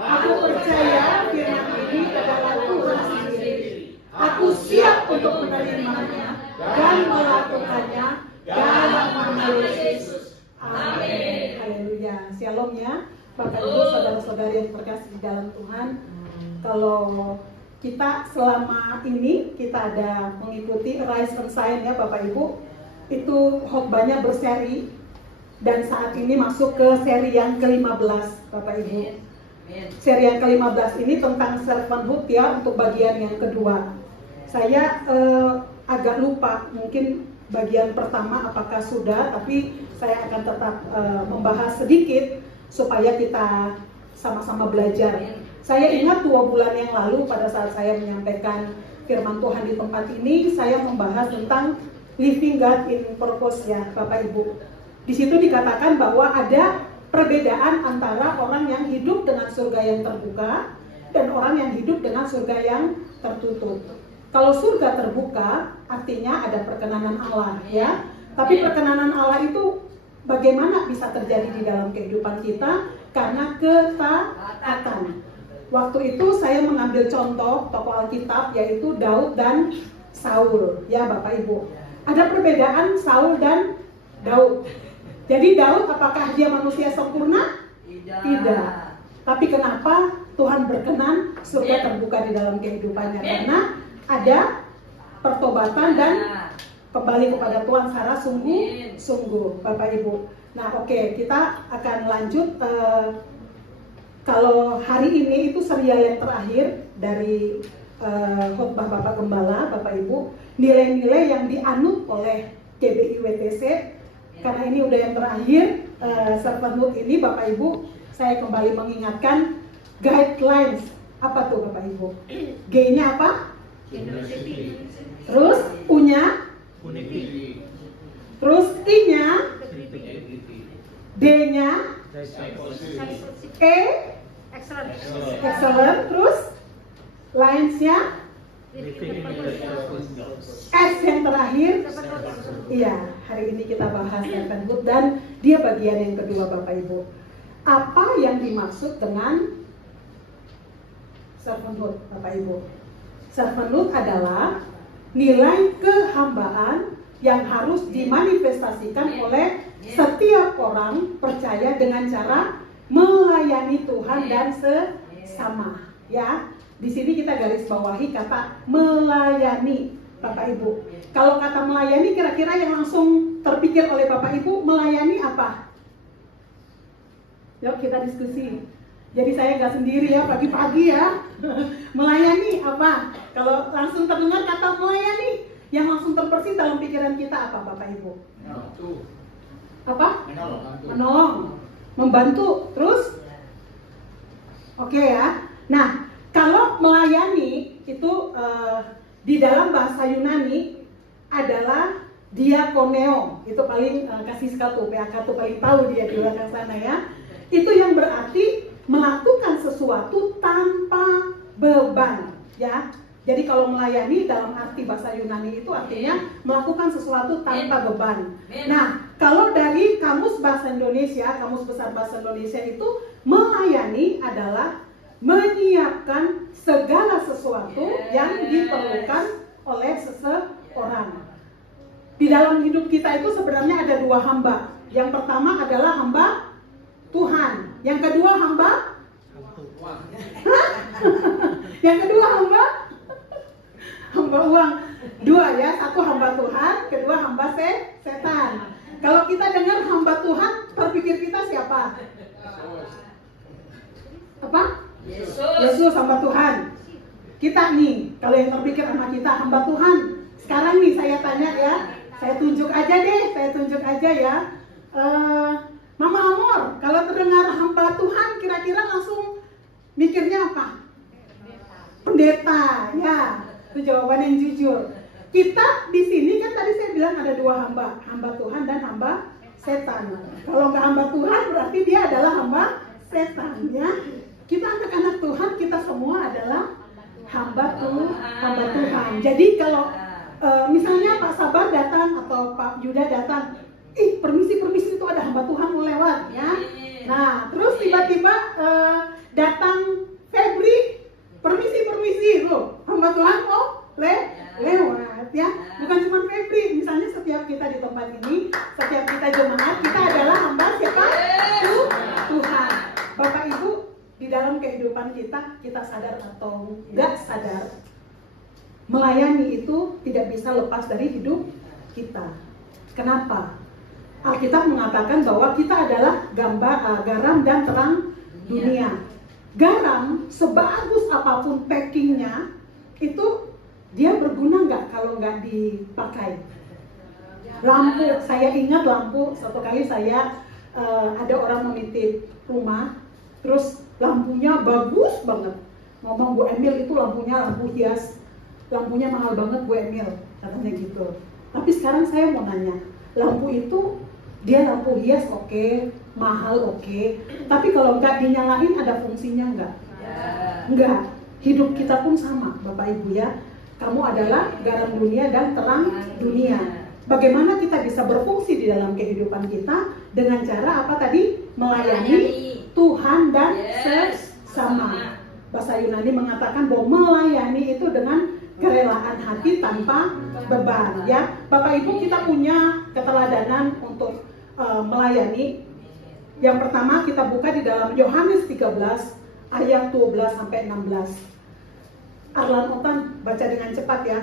Aku percaya firman ini adalah Tuhan sendiri. Aku siap untuk menerimanya dan melakukannya dalam nama Yesus. Amin. Haleluya. Shalom ya, Bapak Ibu, saudara-saudari yang terkasih di dalam Tuhan. Kalau kita selama ini kita ada mengikuti Rise and Shine ya Bapak Ibu, itu khotbahnya berseri dan saat ini masuk ke seri yang ke-15 Bapak Ibu. Seri yang ke-15 ini tentang servanthood ya, untuk bagian yang kedua. Saya agak lupa mungkin bagian pertama apakah sudah, tapi saya akan tetap membahas sedikit supaya kita sama-sama belajar. Saya ingat 2 bulan yang lalu pada saat saya menyampaikan firman Tuhan di tempat ini, saya membahas tentang living God in purpose ya Bapak Ibu. Di situ dikatakan bahwa ada perbedaan antara orang yang hidup dengan surga yang terbuka dan orang yang hidup dengan surga yang tertutup. Kalau surga terbuka artinya ada perkenanan Allah ya. Tapi perkenanan Allah itu bagaimana bisa terjadi di dalam kehidupan kita? Karena ketaatan. Waktu itu saya mengambil contoh tokoh Alkitab yaitu Daud dan Saul ya Bapak Ibu. Ada perbedaan Saul dan Daud. Jadi Daud apakah dia manusia sempurna? Tidak. Tapi kenapa Tuhan berkenan surga terbuka di dalam kehidupannya? Karena ada pertobatan dan kembali kepada Tuhan secara sungguh-sungguh Bapak Ibu. Nah oke, kita akan lanjut. Kalau hari ini itu serial yang terakhir dari khotbah Bapak Gembala, Bapak Ibu, nilai-nilai yang dianut oleh GBI WTC. Karena ini udah yang terakhir servanthood ini Bapak Ibu, saya kembali mengingatkan guidelines. Apa tuh Bapak Ibu? G-nya apa? Generosity. Terus U-nya? Unity. Terus I-nya? D-nya? E? Excellent. Terus lines-nya? S yang terakhir? Iya, hari ini kita bahas servanthood dan dia bagian yang kedua Bapak Ibu. Apa yang dimaksud dengan servanthood Bapak Ibu? Servanthood adalah nilai kehambaan yang harus dimanifestasikan oleh setiap orang percaya dengan cara melayani Tuhan dan sesama. Ya, di sini kita garis bawahi kata melayani, Bapak Ibu. Kalau kata melayani, kira-kira yang langsung terpikir oleh Bapak Ibu, melayani apa? Yuk kita diskusi. Jadi saya nggak sendiri ya, pagi-pagi ya. Melayani apa? Kalau langsung terdengar kata melayani, yang langsung terbersit dalam pikiran kita apa Bapak Ibu? Membantu. Apa? Menolong. Membantu. Terus? Oke ya. Nah, kalau melayani itu di dalam bahasa Yunani adalah diakoneo. Itu paling kasih sekatu, PAK tuh paling tahu dia di belakang sana ya. Itu yang berarti melakukan sesuatu tanpa beban ya. Jadi kalau melayani dalam arti bahasa Yunani itu artinya melakukan sesuatu tanpa beban. Nah, kalau dari Kamus Bahasa Indonesia, Kamus Besar Bahasa Indonesia itu melayani adalah menyiapkan segala sesuatu yang diperlukan oleh seseorang. Di dalam hidup kita itu sebenarnya ada 2 hamba. Yang pertama adalah hamba Tuhan. Yang kedua hamba uang. Yang kedua hamba uang. 2 ya, 1 hamba Tuhan, kedua hamba setan. Kalau kita dengar hamba Tuhan, terpikir kita siapa? Apa? Yesus hamba Tuhan. Kita nih, kalau yang terpikir sama kita hamba Tuhan. Sekarang nih saya tanya ya, saya tunjuk aja ya. Mama Amor, kalau terdengar hamba Tuhan, kira-kira langsung mikirnya apa? Pendeta, ya. Itu jawaban yang jujur. Kita di sini kan tadi saya bilang ada 2 hamba Tuhan dan hamba setan. Kalau nggak hamba Tuhan berarti dia adalah hamba setan, ya. Kita anak-anak Tuhan, kita semua adalah hamba Tuhan. Jadi kalau misalnya Pak Sabar datang atau Pak Yuda datang, permisi itu ada hamba Tuhan mau lewat, ya. Nah, terus tiba-tiba datang di dalam kehidupan kita sadar atau nggak sadar, melayani itu tidak bisa lepas dari hidup kita. Kenapa? Alkitab mengatakan bahwa kita adalah garam dan terang dunia. Garam sebagus apapun packingnya, itu dia berguna nggak kalau nggak dipakai? Lampu, saya ingat lampu, satu kali saya ada orang menitip rumah, terus lampunya bagus banget. Ngomong, Bu Emil itu lampunya lampu hias, lampunya mahal banget Bu Emil, katanya gitu. Tapi sekarang saya mau nanya, lampu itu dia lampu hias oke, mahal oke, tapi kalau nggak dinyalain ada fungsinya nggak? Nggak. Hidup kita pun sama, Bapak Ibu ya. Kamu adalah garam dunia dan terang dunia. Bagaimana kita bisa berfungsi di dalam kehidupan kita dengan cara apa tadi? Melayani Tuhan dan sesama. Bahasa Yunani mengatakan bahwa melayani itu dengan kerelaan hati tanpa beban ya. Bapak Ibu, kita punya keteladanan untuk melayani. Yang pertama kita buka di dalam Yohanes 13 ayat 12 sampai 16. Arlan Otan baca dengan cepat ya.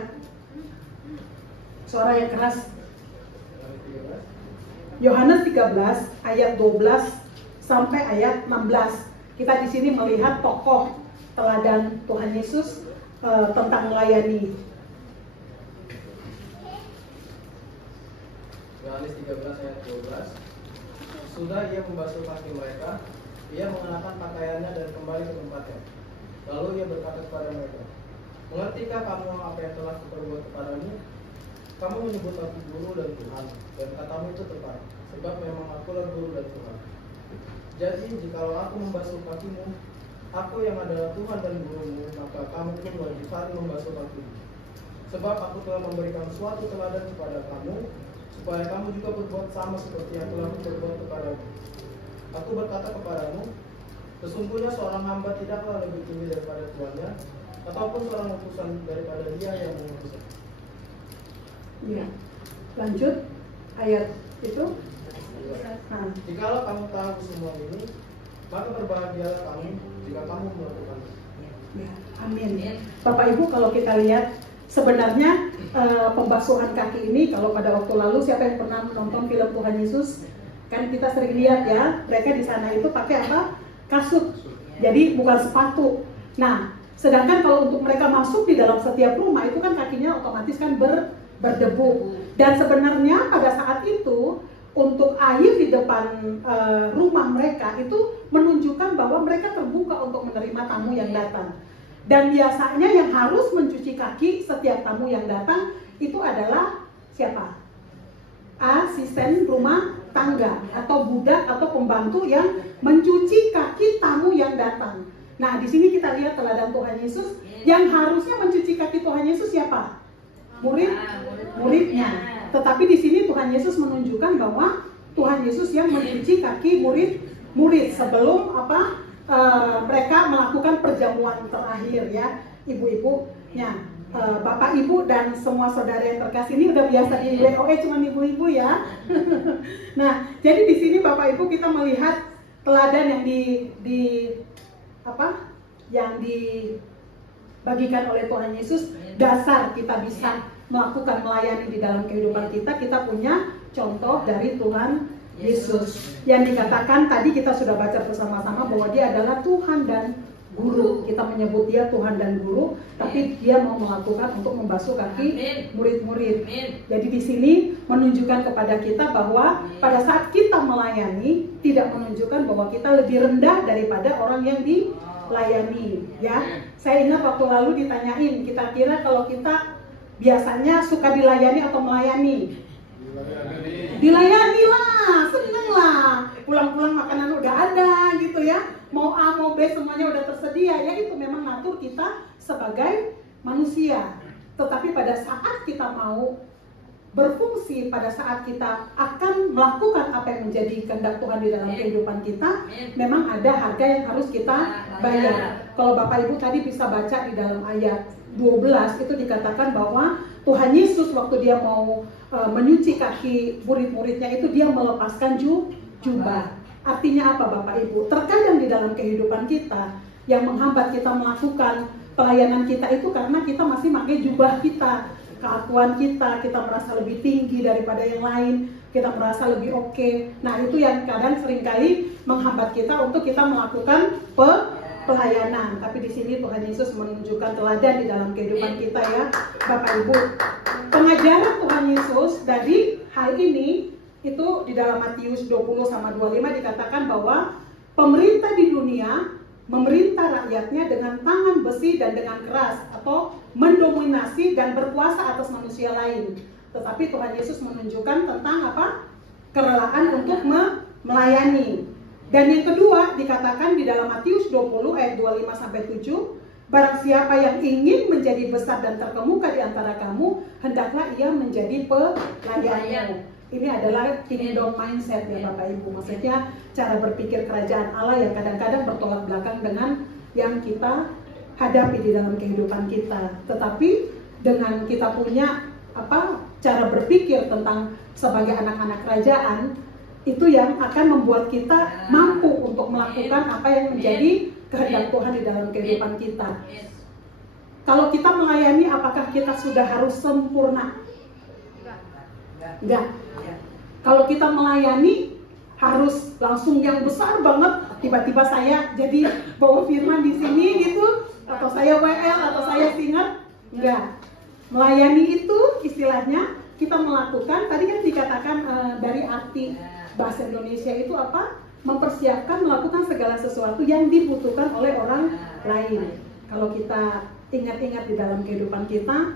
Suara yang keras. Yohanes 13 ayat 12 sampai ayat 16. Kita di sini melihat tokoh teladan Tuhan Yesus tentang melayani. Yohanes 13 ayat 12. Sudah ia membasuh kaki mereka, ia mengenakan pakaiannya dan kembali ke tempatnya. Lalu ia berkata kepada mereka, mengertikah kamu apa yang telah kuperbuat kepadamu? Kamu menyebut aku guru dan Tuhan, dan katamu itu tepat, sebab memang akulah guru dan Tuhan. Jadi jikalau aku membasuh kakimu, aku yang adalah Tuhan dan gurumu, maka kamu pun wajib membasuh kakimu. Sebab aku telah memberikan suatu teladan kepada kamu, supaya kamu juga berbuat sama seperti yang telah berbuat kepadamu. Aku berkata kepadamu, sesungguhnya seorang hamba tidaklah lebih tinggi daripada tuannya, ataupun seorang utusan daripada dia yang mengutusnya. Ya, lanjut ayat itu. Nah, jikalau kamu tahu semua ini, maka berbahagialah kamu jika kamu melakukannya. Ya, amin. Bapak Ibu, kalau kita lihat sebenarnya pembasuhan kaki ini, kalau pada waktu lalu siapa yang pernah menonton film Tuhan Yesus, kan kita sering lihat ya, mereka di sana itu pakai apa? Kasut. Jadi bukan sepatu. Nah, sedangkan kalau untuk mereka masuk di dalam setiap rumah itu kan kakinya otomatis kan berdebu. Dan sebenarnya pada saat itu untuk air di depan rumah mereka itu menunjukkan bahwa mereka terbuka untuk menerima tamu yang datang. Dan biasanya yang harus mencuci kaki setiap tamu yang datang itu adalah siapa? Asisten rumah tangga atau budak atau pembantu yang mencuci kaki tamu yang datang. Nah, di sini kita lihat teladan Tuhan Yesus yang harusnya mencuci kaki Tuhan Yesus siapa? Muridnya. Tetapi di sini Tuhan Yesus menunjukkan bahwa Tuhan Yesus yang mencuci kaki murid sebelum mereka melakukan perjamuan terakhir ya, ibu-ibunya. Bapak Ibu dan semua saudara yang terkasih ini udah biasa di WOE cuma ibu-ibu ya. Nah, jadi di sini Bapak Ibu kita melihat teladan yang yang dibagikan oleh Tuhan Yesus, dasar kita bisa melakukan melayani di dalam kehidupan kita. Kita punya contoh dari Tuhan Yesus yang dikatakan tadi kita sudah baca bersama-sama bahwa dia adalah Tuhan dan guru. Kita menyebut dia Tuhan dan guru, tapi dia mau melakukan untuk membasuh kaki murid-murid. Jadi di sini menunjukkan kepada kita bahwa pada saat kita melayani tidak menunjukkan bahwa kita lebih rendah daripada orang yang dilayani. Ya, saya ingat waktu lalu ditanyain, kita kira kalau kita biasanya suka dilayani atau melayani? Dilayani lah, seneng lah. Pulang-pulang makanan udah ada gitu ya. Mau A, mau B semuanya udah tersedia. Ya itu memang natur kita sebagai manusia. Tetapi pada saat kita mau berfungsi, pada saat kita akan melakukan apa yang menjadi kehendak Tuhan di dalam kehidupan kita, memang ada harga yang harus kita bayar. Kalau Bapak Ibu tadi bisa baca di dalam ayat 12 itu dikatakan bahwa Tuhan Yesus waktu dia mau menyuci kaki murid-muridnya itu dia melepaskan jubah. Artinya apa Bapak Ibu? Terkadang di dalam kehidupan kita yang menghambat kita melakukan pelayanan kita itu karena kita masih pakai jubah kita, keakuan kita merasa lebih tinggi daripada yang lain, kita merasa lebih oke. Nah itu yang kadang seringkali menghambat kita untuk kita melakukan pelayanan. Tapi di sini Tuhan Yesus menunjukkan teladan di dalam kehidupan kita ya Bapak Ibu. Pengajaran Tuhan Yesus dari hal ini itu di dalam Matius 20 sama 25 dikatakan bahwa pemerintah di dunia memerintah rakyatnya dengan tangan besi dan dengan keras, atau mendominasi dan berkuasa atas manusia lain. Tetapi Tuhan Yesus menunjukkan tentang apa? Kerelaan untuk melayani. Dan yang kedua dikatakan di dalam Matius 20 ayat 25 sampai 7, barang siapa yang ingin menjadi besar dan terkemuka di antara kamu, hendaklah ia menjadi pelayanmu. Ini adalah kingdom mindset ya Bapak Ibu. Maksudnya cara berpikir kerajaan Allah yang kadang-kadang bertolak belakang dengan yang kita hadapi di dalam kehidupan kita. Tetapi dengan kita punya cara berpikir tentang sebagai anak-anak kerajaan, itu yang akan membuat kita mampu untuk melakukan apa yang menjadi kehendak Tuhan di dalam kehidupan kita. Kalau kita melayani, apakah kita sudah harus sempurna? Enggak. Kalau kita melayani harus langsung yang besar banget. Tiba-tiba saya jadi bawa firman di sini gitu, atau saya WL, atau saya singer. Enggak. Melayani itu istilahnya kita melakukan. Tadi kan dikatakan dari arti bahasa Indonesia itu apa? Mempersiapkan melakukan segala sesuatu yang dibutuhkan oleh orang lain. Kalau kita ingat-ingat di dalam kehidupan kita,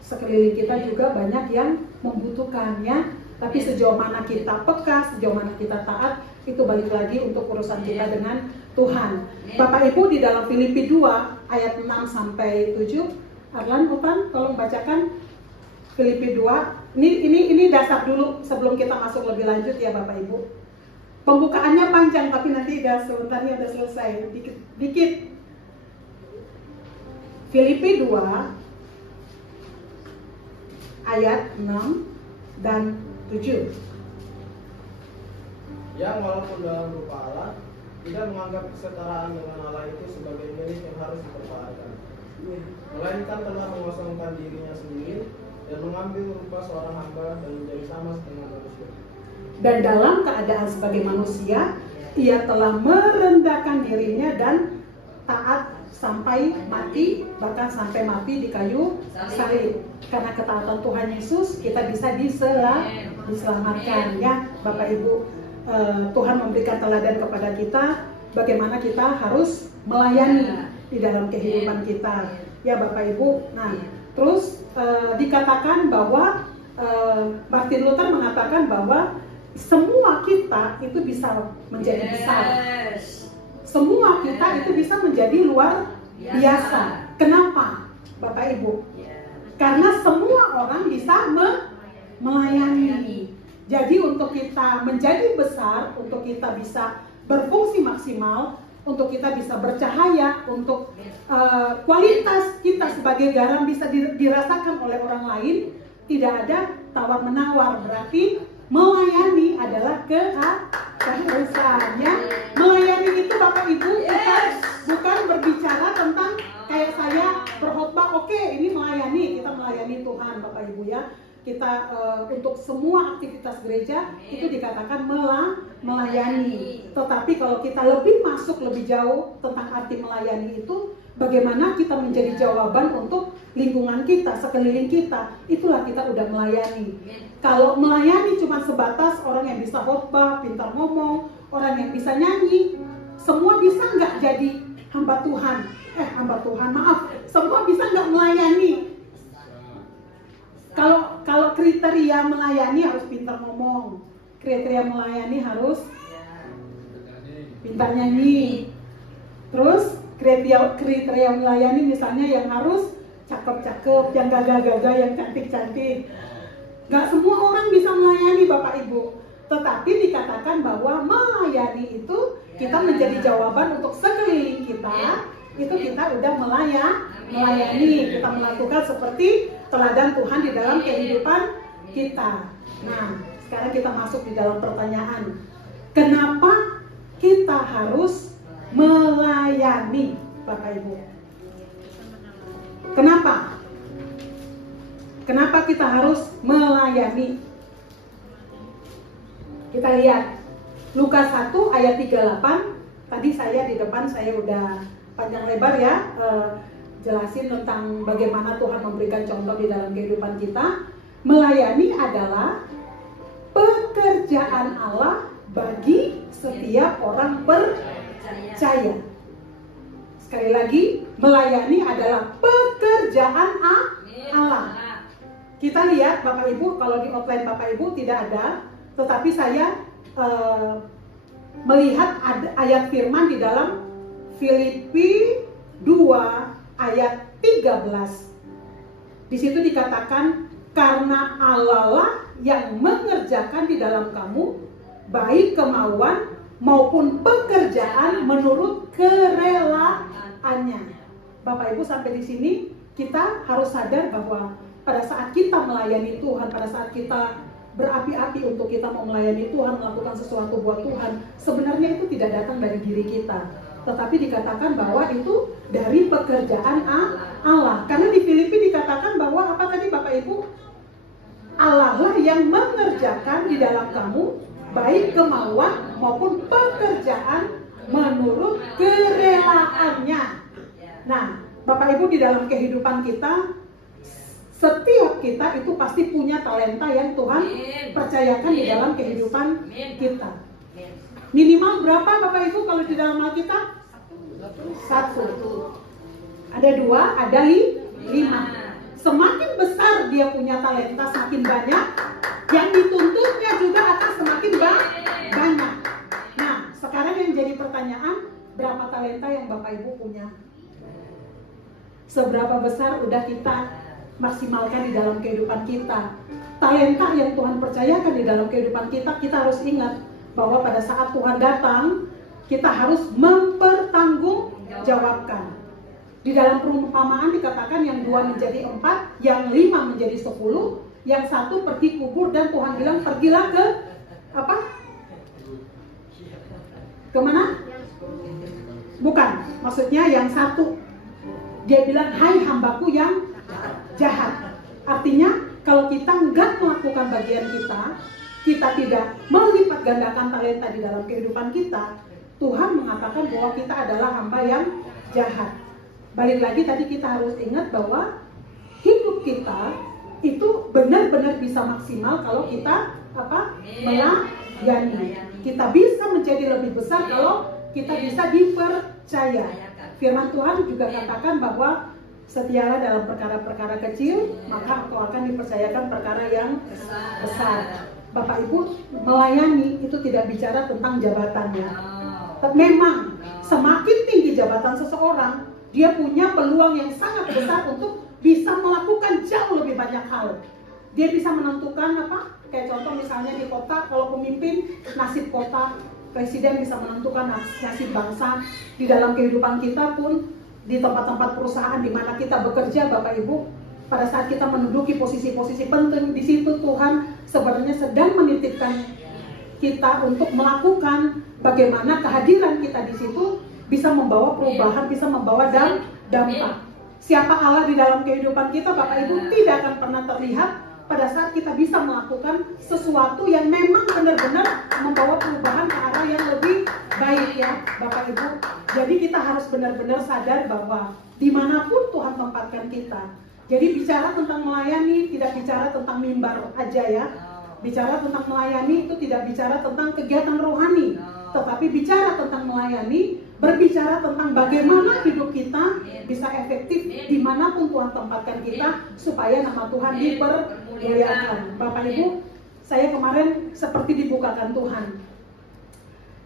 sekeliling kita juga banyak yang membutuhkan ya. Tapi sejauh mana kita peka, sejauh mana kita taat, itu balik lagi untuk urusan kita dengan Tuhan. Bapak Ibu di dalam Filipi 2 ayat 6 sampai 7, Arlan, Utan, tolong bacakan Filipi 2. Ini dasar dulu sebelum kita masuk lebih lanjut ya Bapak Ibu. Pembukaannya panjang tapi nanti sebentar ya udah selesai. Dikit. Filipi 2 ayat 6 dan 7. Yang walaupun dalam rupa Allah, tidak menganggap kesetaraan dengan Allah itu sebagai milik yang harus dipertahankan, melainkan telah mengosongkan dirinya sendiri dan mengambil rupa seorang hamba dan menjadi sama dengan manusia. Dan dalam keadaan sebagai manusia, ia telah merendahkan dirinya dan taat sampai mati, bahkan sampai mati di kayu salib. Karena ketaatan Tuhan Yesus, kita bisa diselamatkan ya Bapak Ibu. Tuhan memberikan teladan kepada kita bagaimana kita harus melayani di dalam kehidupan kita ya Bapak Ibu. Nah terus dikatakan bahwa Martin Luther mengatakan bahwa semua kita itu bisa menjadi besar. Semua kita itu bisa menjadi luar biasa. Kenapa Bapak Ibu? Karena semua orang bisa melayani. Jadi untuk kita menjadi besar, untuk kita bisa berfungsi maksimal, untuk kita bisa bercahaya, untuk kualitas kita sebagai garam bisa dirasakan oleh orang lain, tidak ada tawar-menawar. Berarti melayani adalah keharusannya. Melayani itu Bapak Ibu bukan berbicara tentang kayak saya berkhotbah, oke, ini melayani, kita melayani Tuhan Bapak Ibu ya. Kita untuk semua aktivitas gereja itu dikatakan melayani. Tetapi kalau kita lebih masuk lebih jauh tentang arti melayani itu, bagaimana kita menjadi jawaban untuk lingkungan kita, sekeliling kita, itulah kita udah melayani. Kalau melayani cuma sebatas orang yang bisa khotbah, pintar ngomong, orang yang bisa nyanyi, semua bisa nggak jadi hamba Tuhan? Semua bisa nggak melayani? Kalau kriteria melayani harus pintar ngomong, kriteria melayani harus pintar nyanyi, terus kriteria melayani misalnya yang harus cakep-cakep, yang gagah-gagah, yang cantik-cantik. Gak semua orang bisa melayani Bapak Ibu. Tetapi dikatakan bahwa melayani itu kita menjadi jawaban untuk sekeliling kita. Itu kita udah melayani. Kita melakukan seperti teladan Tuhan di dalam kehidupan kita. Nah, sekarang kita masuk di dalam pertanyaan. Kenapa kita harus melayani, Bapak Ibu. Kenapa? Kenapa kita harus melayani? Kita lihat Lukas 1 ayat 38. Tadi saya di depan saya udah panjang lebar ya jelasin tentang bagaimana Tuhan memberikan contoh di dalam kehidupan kita. Melayani adalah pekerjaan Allah bagi setiap orang percaya. Sekali lagi, melayani adalah pekerjaan Allah. Kita lihat Bapak Ibu, kalau di outline Bapak Ibu tidak ada, tetapi saya melihat ada ayat firman di dalam Filipi 2 ayat 13. Di situ dikatakan, karena Allah lah yang mengerjakan di dalam kamu baik kemauan maupun pekerjaan menurut kerelaannya. Bapak Ibu, sampai di sini kita harus sadar bahwa pada saat kita melayani Tuhan, pada saat kita berapi-api untuk kita mau melayani Tuhan, melakukan sesuatu buat Tuhan, sebenarnya itu tidak datang dari diri kita, tetapi dikatakan bahwa itu dari pekerjaan Allah. Karena di Filipi dikatakan bahwa apa tadi Bapak Ibu? Allah lah yang mengerjakan di dalam kamu baik kemauan maupun pekerjaan menurut kerelaannya. Nah, Bapak Ibu, di dalam kehidupan kita, setiap kita itu pasti punya talenta yang Tuhan percayakan di dalam kehidupan kita. Minimal berapa Bapak Ibu kalau di dalam Alkitab? 1. Ada 2, ada 5. Semakin besar dia punya talenta, semakin banyak yang dituntutnya juga akan semakin banyak. Nah, sekarang yang jadi pertanyaan, berapa talenta yang Bapak Ibu punya? Seberapa besar udah kita maksimalkan di dalam kehidupan kita? Talenta yang Tuhan percayakan di dalam kehidupan kita, kita harus ingat bahwa pada saat Tuhan datang, kita harus mempertanggungjawabkan. Di dalam perumpamaan dikatakan yang 2 menjadi 4, yang 5 menjadi 10, yang 1 pergi kubur dan Tuhan bilang pergilah ke apa? Kemana? Bukan, maksudnya yang 1. Dia bilang, hai hambaku yang jahat. Artinya kalau kita enggak melakukan bagian kita tidak melipat gandakan talenta di dalam kehidupan kita, Tuhan mengatakan bahwa kita adalah hamba yang jahat. Balik lagi tadi kita harus ingat bahwa hidup kita itu benar-benar bisa maksimal kalau kita melayani. Kita bisa menjadi lebih besar kalau kita bisa dipercaya. Firman Tuhan juga katakan bahwa setialah dalam perkara-perkara kecil, maka engkau akan dipercayakan perkara yang besar. Bapak Ibu, melayani itu tidak bicara tentang jabatannya. Memang semakin tinggi jabatan seseorang, dia punya peluang yang sangat besar untuk bisa melakukan jauh lebih banyak hal. Dia bisa menentukan kayak contoh misalnya di kota, kalau pemimpin, nasib kota, presiden bisa menentukan nasib bangsa. Di dalam kehidupan kita pun, di tempat-tempat perusahaan di mana kita bekerja, Bapak Ibu, pada saat kita menduduki posisi-posisi penting, di situ Tuhan sebenarnya sedang menitipkan kita untuk melakukan bagaimana kehadiran kita di situ bisa membawa perubahan, bisa membawa dampak. Siapa Allah di dalam kehidupan kita, Bapak Ibu, tidak akan pernah terlihat pada saat kita bisa melakukan sesuatu yang memang benar-benar membawa perubahan ke arah yang lebih baik ya, Bapak Ibu. Jadi kita harus benar-benar sadar bahwa dimanapun Tuhan tempatkan kita. Jadi bicara tentang melayani tidak bicara tentang mimbar aja ya. Bicara tentang melayani itu tidak bicara tentang kegiatan rohani, tetapi bicara tentang melayani, berbicara tentang bagaimana hidup kita bisa efektif dimanapun Tuhan tempatkan kita, supaya nama Tuhan dipermuliakan. Bapak Ibu, saya kemarin seperti dibukakan Tuhan.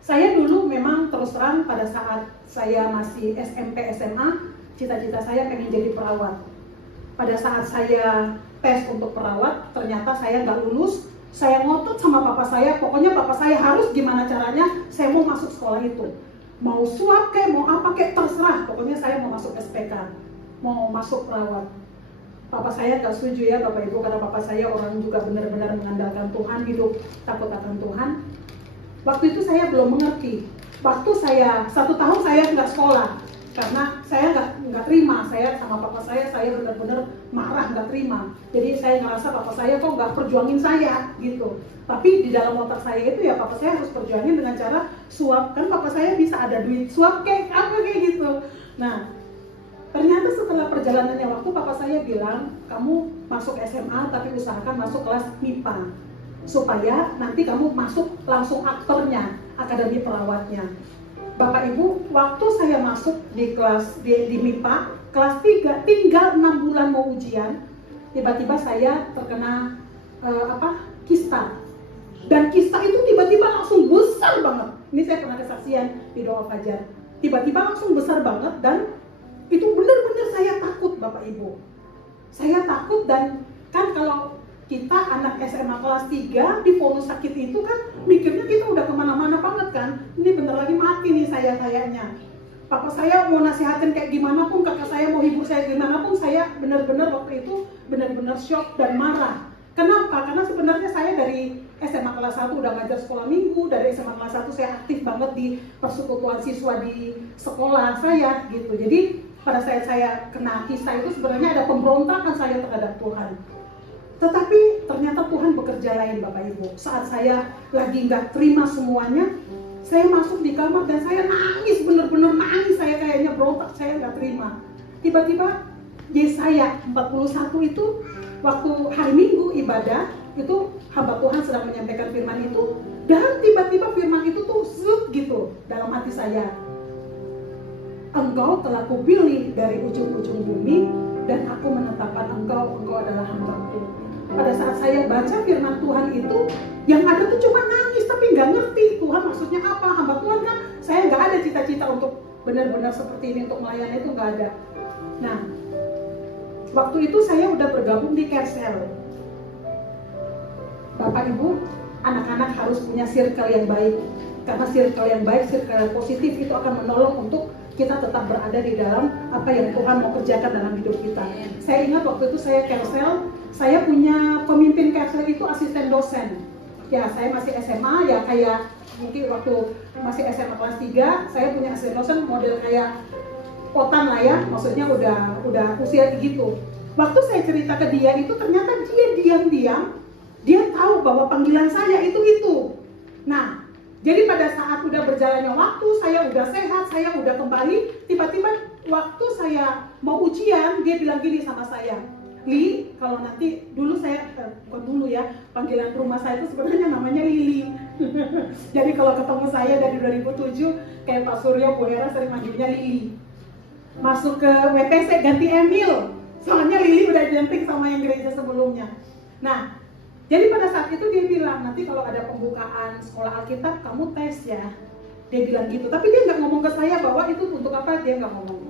Saya dulu memang terus terang pada saat saya masih SMP SMA, cita-cita saya pengen jadi perawat. Pada saat saya tes untuk perawat, ternyata saya nggak lulus. Saya ngotot sama papa saya, pokoknya papa saya harus gimana caranya, saya mau masuk sekolah itu. Mau suap kayak, mau apa kayak, terserah. Pokoknya saya mau masuk SPK, mau masuk perawat. Papa saya gak setuju ya Bapak Ibu, karena papa saya orang juga benar-benar mengandalkan Tuhan, hidup takut akan Tuhan. Waktu itu saya belum mengerti waktu saya 1 tahun saya nggak sekolah karena saya nggak terima. Saya sama papa saya benar-benar marah, nggak terima. Jadi saya ngerasa papa saya kok nggak perjuangin saya gitu. Tapi di dalam otak saya itu ya papa saya harus perjuangin dengan cara suap, kan papa saya bisa ada duit suap kayak apa kayak gitu. Nah, ternyata setelah perjalanannya waktu papa saya bilang, kamu masuk SMA tapi usahakan masuk kelas MIPA supaya nanti kamu masuk langsung aktornya, akademi perawatnya. Bapak Ibu, waktu saya masuk di kelas di MIPA kelas 3, tinggal 6 bulan mau ujian, tiba-tiba saya terkena kista. Dan kista itu tiba-tiba langsung besar banget. Ini saya pernah kesaksian di doa fajar. Tiba-tiba langsung besar banget dan itu benar-benar saya takut Bapak Ibu. Saya takut dan kan kalau kita anak SMA kelas 3 divonis sakit itu kan mikirnya kita udah kemana-mana banget kan. Ini bentar lagi mati nih saya kayaknya. Papa saya mau nasihatin kayak gimana pun, kakak saya mau hibur saya gimana pun, saya benar-benar waktu itu benar-benar shock dan marah. Kenapa? Karena sebenarnya saya dari SMA kelas 1 udah ngajar sekolah minggu, dari SMA kelas 1 saya aktif banget di persekutuan siswa di sekolah saya gitu. Jadi pada saat saya kena kista itu sebenarnya ada pemberontakan saya terhadap Tuhan. Tetapi ternyata Tuhan bekerja lain Bapak Ibu. Saat saya lagi nggak terima semuanya, saya masuk di kamar dan saya nangis, bener-bener nangis. Saya kayaknya berontak, saya nggak terima. Tiba-tiba Yesaya 41 itu waktu hari Minggu ibadah, itu hamba Tuhan sedang menyampaikan firman itu. Dan tiba-tiba firman itu tuh zut gitu dalam hati saya. Engkau telah kupilih dari ujung-ujung bumi dan aku menetapkan engkau adalah hamba-Ku. Pada saat saya baca firman Tuhan itu, yang ada tuh cuma nangis tapi nggak ngerti Tuhan maksudnya apa. Hamba Tuhan kan, saya nggak ada cita-cita untuk benar-benar seperti ini, untuk melayani itu nggak ada. Nah, waktu itu saya udah bergabung di Kersel. Bapak Ibu, anak-anak harus punya circle yang baik. Karena circle yang baik, circle yang positif itu akan menolong untuk kita tetap berada di dalam apa yang Tuhan mau kerjakan dalam hidup kita. Saya ingat waktu itu saya Kersel, saya punya pemimpin Kersel itu asisten dosen. Ya, saya masih SMA, ya kayak mungkin waktu masih SMA kelas 3, saya punya asisten dosen model kayak potan lah ya, maksudnya udah usia gitu. Waktu saya cerita ke dia itu ternyata dia diam-diam, dia tahu bahwa panggilan saya itu. Nah, jadi pada saat udah berjalannya waktu, saya udah sehat, saya udah kembali, tiba-tiba waktu saya mau ujian, dia bilang gini sama saya, Li, kalau nanti dulu saya, bukan dulu ya, panggilan rumah saya itu sebenarnya namanya Lili. Jadi kalau ketemu saya dari 2007, kayak Pak Suryo, Bu Hera sering manggilnya Lili. Masuk ke WTC ganti Emil, soalnya Lili udah identik sama yang gereja sebelumnya. Nah, jadi pada saat itu dia bilang, nanti kalau ada pembukaan sekolah Alkitab, kamu tes ya. Dia bilang gitu, tapi dia nggak ngomong ke saya bahwa itu untuk apa, dia nggak ngomong.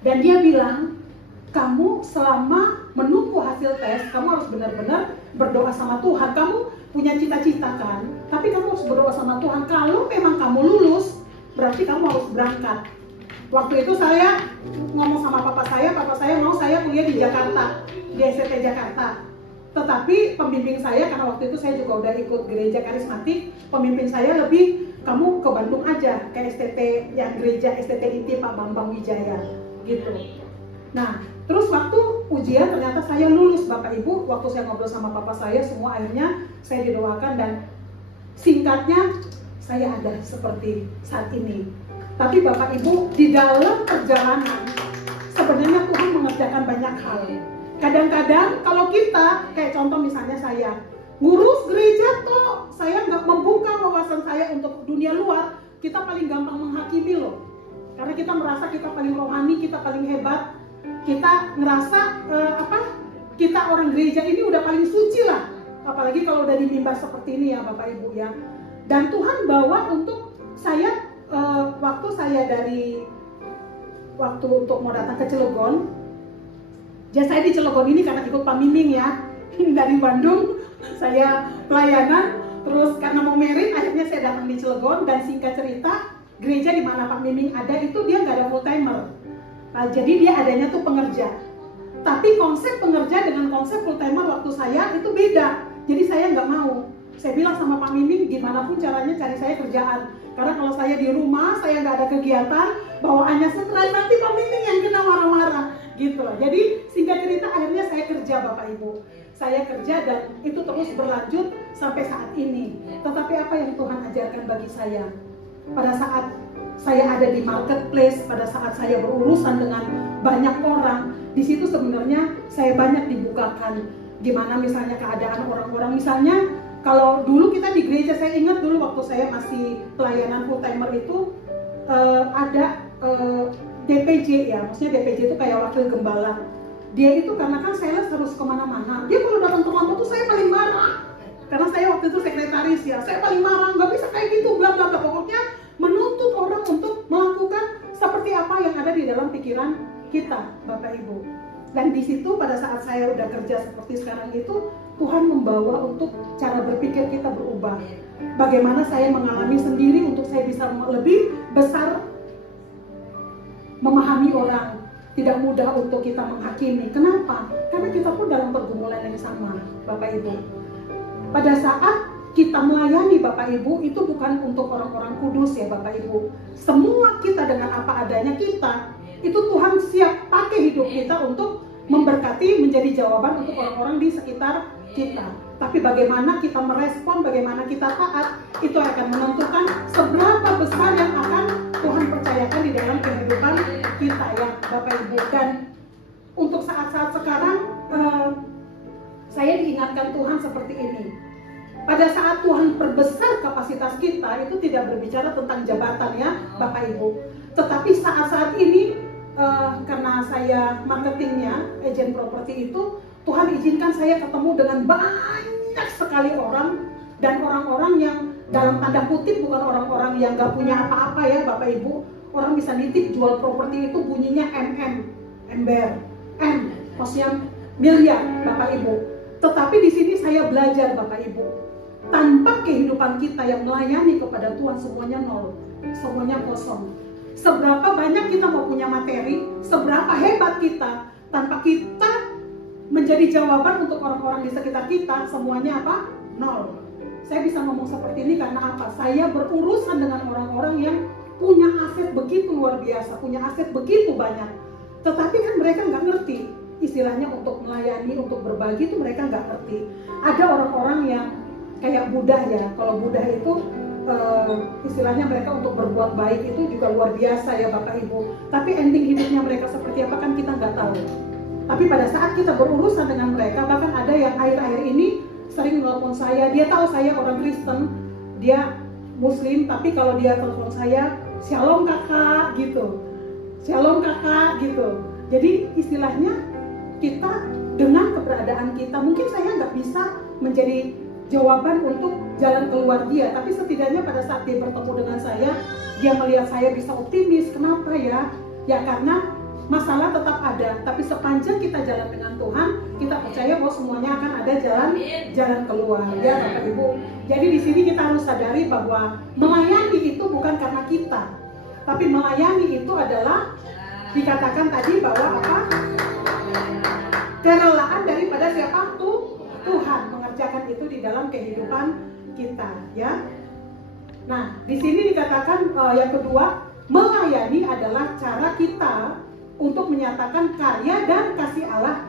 Dan dia bilang, kamu selama menunggu hasil tes, kamu harus benar-benar berdoa sama Tuhan. Kamu punya cita-cita kan, tapi kamu harus berdoa sama Tuhan. Kalau memang kamu lulus, berarti kamu harus berangkat. Waktu itu saya ngomong sama papa saya mau saya kuliah di Jakarta, di STT Jakarta. Tetapi pembimbing saya, karena waktu itu saya juga udah ikut gereja karismatik, pemimpin saya lebih, kamu ke Bandung aja, ke STT yang gereja STT IT Pak Bambang Wijaya, gitu. Nah, terus waktu ujian ternyata saya lulus Bapak Ibu. Waktu saya ngobrol sama papa saya, semua akhirnya saya didoakan dan singkatnya saya ada seperti saat ini. Tapi Bapak Ibu, di dalam perjalanan sebenarnya Tuhan mengerjakan banyak hal. Kadang-kadang kalau kita, kayak contoh misalnya saya ngurus gereja toh, saya nggak membuka wawasan saya untuk dunia luar, kita paling gampang menghakimi loh. Karena kita merasa kita paling rohani, kita paling hebat, kita ngerasa kita orang gereja ini udah paling suci lah. Apalagi kalau udah di mimbar seperti ini ya Bapak Ibu ya. Dan Tuhan bawa untuk saya, waktu saya waktu untuk mau datang ke Cilegon. Ya saya di Cilegon ini karena ikut Pak Miming ya, dari Bandung saya pelayanan, terus karena mau merit akhirnya saya datang di Cilegon. Dan singkat cerita, gereja di mana Pak Miming ada itu dia nggak ada full timer. Nah, jadi dia adanya tuh pengerja. Tapi konsep pengerja dengan konsep full timer waktu saya itu beda. Jadi saya nggak mau. Saya bilang sama Pak Mimin, gimana pun caranya cari saya kerjaan. Karena kalau saya di rumah, saya nggak ada kegiatan, bawaannya stres, nanti Pak Mimin yang kena marah-marah. Gitu. Jadi singkat cerita akhirnya saya kerja Bapak Ibu. Saya kerja dan itu terus berlanjut sampai saat ini. Tetapi apa yang Tuhan ajarkan bagi saya? Pada saat saya ada di marketplace, pada saat saya berurusan dengan banyak orang, di situ sebenarnya saya banyak dibukakan. Gimana misalnya keadaan orang-orang, misalnya kalau dulu kita di gereja, saya ingat dulu waktu saya masih pelayanan full timer itu ada DPJ ya, maksudnya DPJ itu kayak wakil gembala. Dia itu karena kan sales harus kemana-mana, dia kalau datang terlambat tuh saya paling marah. Karena saya waktu itu sekretaris ya, saya paling marah, nggak bisa kayak gitu, bla bla bla. Pokoknya menuntut orang untuk melakukan seperti apa yang ada di dalam pikiran kita, Bapak Ibu. Dan di situ pada saat saya udah kerja seperti sekarang itu, Tuhan membawa untuk cara berpikir kita berubah. Bagaimana saya mengalami sendiri untuk saya bisa lebih besar memahami orang. Tidak mudah untuk kita menghakimi. Kenapa? Karena kita pun dalam pergumulan yang sama, Bapak Ibu. Pada saat kita melayani Bapak Ibu, itu bukan untuk orang-orang kudus ya Bapak Ibu. Semua kita dengan apa adanya kita, itu Tuhan siap pakai hidup kita untuk memberkati, menjadi jawaban untuk orang-orang di sekitar kita. Tapi bagaimana kita merespon, bagaimana kita taat, itu akan menentukan seberapa besar yang akan Tuhan percayakan di dalam kehidupan kita ya Bapak Ibu. Dan untuk saat-saat sekarang saya diingatkan Tuhan seperti ini. Pada saat Tuhan perbesar kapasitas kita, itu tidak berbicara tentang jabatan ya Bapak Ibu. Tetapi saat-saat ini karena saya marketingnya, agent properti itu, Tuhan izinkan saya ketemu dengan banyak sekali orang. Dan orang-orang yang dalam tanda kutip bukan orang-orang yang gak punya apa-apa ya Bapak Ibu. Orang bisa nitip jual properti itu bunyinya ember, maksudnya miliar Bapak Ibu. Tetapi di sini saya belajar Bapak Ibu, tanpa kehidupan kita yang melayani kepada Tuhan, semuanya nol, semuanya kosong. Seberapa banyak kita mau punya materi, seberapa hebat kita, tanpa kita menjadi jawaban untuk orang-orang di sekitar kita, semuanya apa? Nol. Saya bisa ngomong seperti ini karena apa? Saya berurusan dengan orang-orang yang punya aset begitu luar biasa, punya aset begitu banyak. Tetapi kan mereka nggak ngerti, istilahnya untuk melayani, untuk berbagi itu mereka nggak ngerti. Ada orang-orang yang kayak Buddha ya, kalau Buddha itu istilahnya mereka untuk berbuat baik itu juga luar biasa ya Bapak Ibu. Tapi ending hidupnya mereka seperti apa kan kita nggak tahu. Tapi pada saat kita berurusan dengan mereka, bahkan ada yang akhir-akhir ini sering nelfon saya, dia tahu saya orang Kristen, dia Muslim, tapi kalau dia telepon saya, Shalom kakak gitu, Shalom kakak gitu. Jadi istilahnya kita dengan keberadaan kita, mungkin saya nggak bisa menjadi jawaban untuk jalan keluar dia, tapi setidaknya pada saat dia bertemu dengan saya, dia melihat saya bisa optimis. Kenapa ya? Ya karena masalah tetap ada, tapi sepanjang kita jalan dengan Tuhan, kita percaya bahwa semuanya akan ada jalan keluar ya Bapak Ibu. Jadi di sini kita harus sadari bahwa melayani itu bukan karena kita, tapi melayani itu adalah dikatakan tadi bahwa apa? Kerelaan daripada siapa? Tuhan mengerjakan itu di dalam kehidupan kita ya. Nah, di sini dikatakan yang kedua, melayani adalah cara kita untuk menyatakan karya dan kasih Allah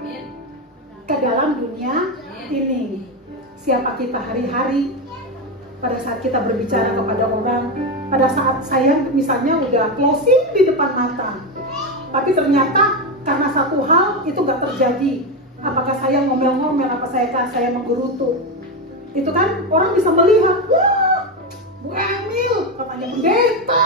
ke dalam dunia ini. Siapa kita hari-hari, pada saat kita berbicara kepada orang, pada saat saya misalnya udah closing di depan mata, tapi ternyata karena satu hal itu gak terjadi. Apakah saya ngomel-ngomel, apa saya menggerutu, itu kan orang bisa melihat, wah Bu Emil katanya pendeta,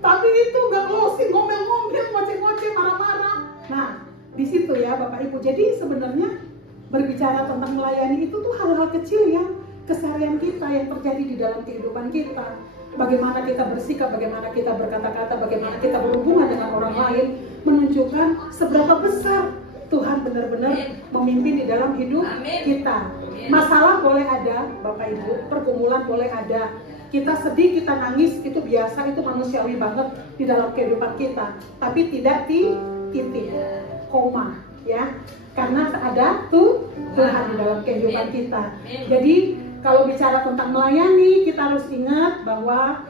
tapi itu gak closing, ngomel-ngomel, ngoceh-ngoceh, marah-marah. Nah, di situ ya Bapak Ibu. Jadi sebenarnya berbicara tentang melayani itu tuh hal-hal kecil yang keseharian kita yang terjadi di dalam kehidupan kita. Bagaimana kita bersikap, bagaimana kita berkata-kata, bagaimana kita berhubungan dengan orang lain, menunjukkan seberapa besar Tuhan benar-benar memimpin di dalam hidup kita. Masalah boleh ada Bapak Ibu, pergumulan boleh ada. Kita sedih, kita nangis, itu biasa, itu manusiawi banget di dalam kehidupan kita. Tapi tidak di titik, koma, ya. Karena ada Tuhan di dalam kehidupan kita. Jadi Kalau bicara tentang melayani, kita harus ingat bahwa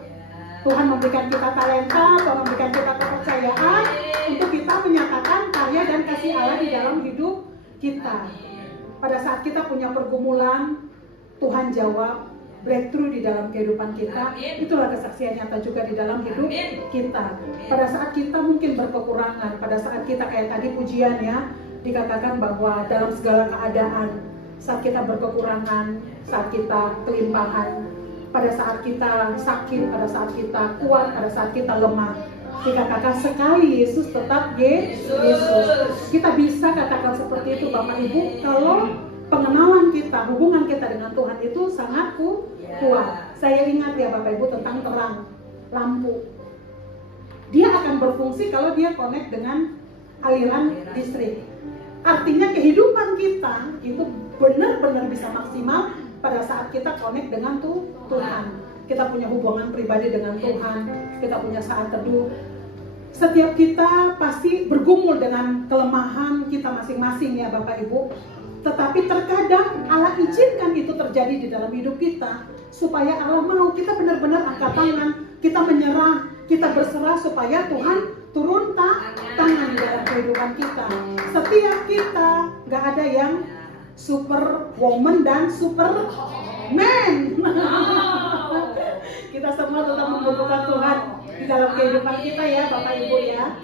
Tuhan memberikan kita talenta, Tuhan memberikan kita kepercayaan untuk kita menyatakan karya dan kasih Allah di dalam hidup kita. Pada saat kita punya pergumulan, Tuhan jawab, breakthrough di dalam kehidupan kita. Itulah kesaksian nyata juga di dalam hidup kita. Pada saat kita mungkin berkekurangan, pada saat kita kayak tadi pujian ya, dikatakan bahwa dalam segala keadaan, saat kita berkekurangan, saat kita kelimpahan, pada saat kita sakit, pada saat kita kuat, pada saat kita lemah, dikatakan sekali Yesus tetap Yesus. Kita bisa katakan seperti itu Bapak Ibu kalau pengenalan kita, hubungan kita dengan Tuhan itu sangat kuat. Saya ingat ya Bapak Ibu tentang terang, lampu. Dia akan berfungsi kalau dia connect dengan aliran listrik. Artinya kehidupan kita itu benar-benar bisa maksimal pada saat kita connect dengan Tuhan. Kita punya hubungan pribadi dengan Tuhan, kita punya saat teduh. Setiap kita pasti bergumul dengan kelemahan kita masing-masing ya Bapak Ibu. Tetapi terkadang Allah izinkan itu terjadi di dalam hidup kita supaya Allah mau kita benar-benar angkat tangan, kita menyerah, kita berserah supaya Tuhan turun tangan di dalam kehidupan kita. Setiap kita gak ada yang super woman dan super man. Kita semua tetap membutuhkan Tuhan di dalam kehidupan kita ya Bapak Ibu ya.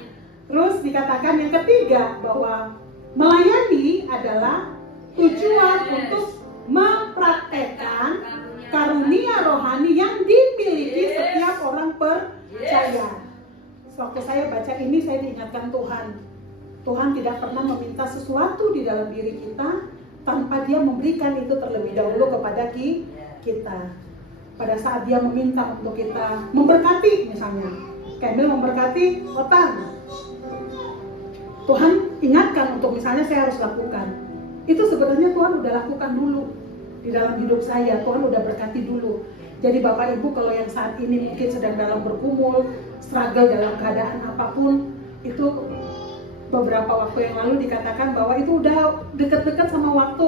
Terus dikatakan yang ketiga bahwa melayani adalah tujuan untuk mempraktekkan karunia rohani yang dimiliki setiap orang percaya. Waktu saya baca ini saya diingatkan Tuhan. Tuhan tidak pernah meminta sesuatu di dalam diri kita tanpa dia memberikan itu terlebih dahulu kepada kita. Pada saat dia meminta untuk kita memberkati misalnya, Kamil memberkati Otan, Tuhan ingatkan untuk misalnya saya harus lakukan. Itu sebenarnya Tuhan udah lakukan dulu di dalam hidup saya. Tuhan udah berkati dulu. Jadi Bapak Ibu kalau yang saat ini mungkin sedang dalam bergumul, struggle dalam keadaan apapun, itu beberapa waktu yang lalu dikatakan bahwa itu udah dekat-dekat sama waktu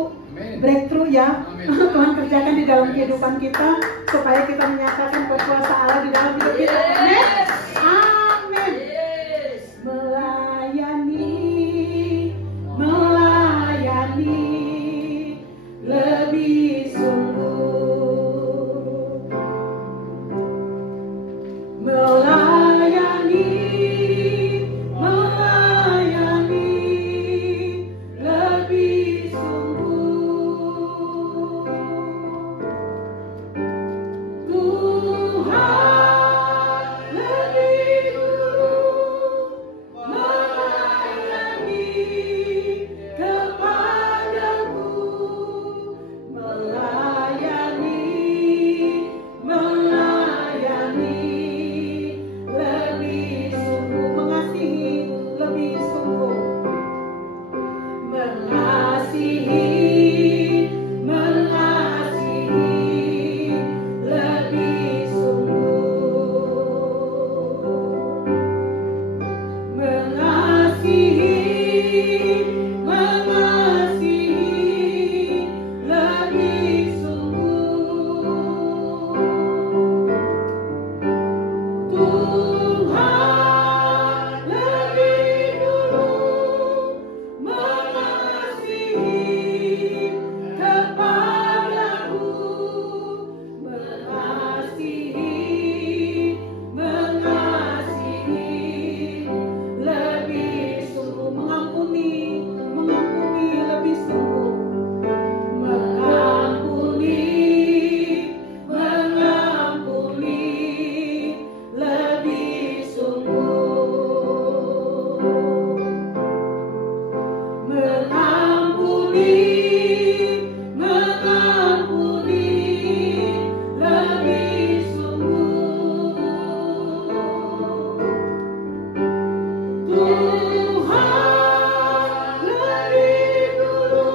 breakthrough ya. Tuhan kerjakan di dalam kehidupan kita supaya kita menyatakan kuasa Allah di dalam hidup kita. Amin. Amin. Melayani lebih sungguh, melayani lebih sungguh. Tuhan lebih dulu melayani kepadaku, melayani lebih sungguh, mengasihi lebih sungguh, mengasihi lebih sungguh, mengasihi lebih sungguh. Tuhan lebih dulu mengasihi kepadaku, mengasihi lebih sungguh, mengampuni lebih sungguh, mengampuni lebih sungguh, mengampuni lebih sungguh. Tuhan lebih dulu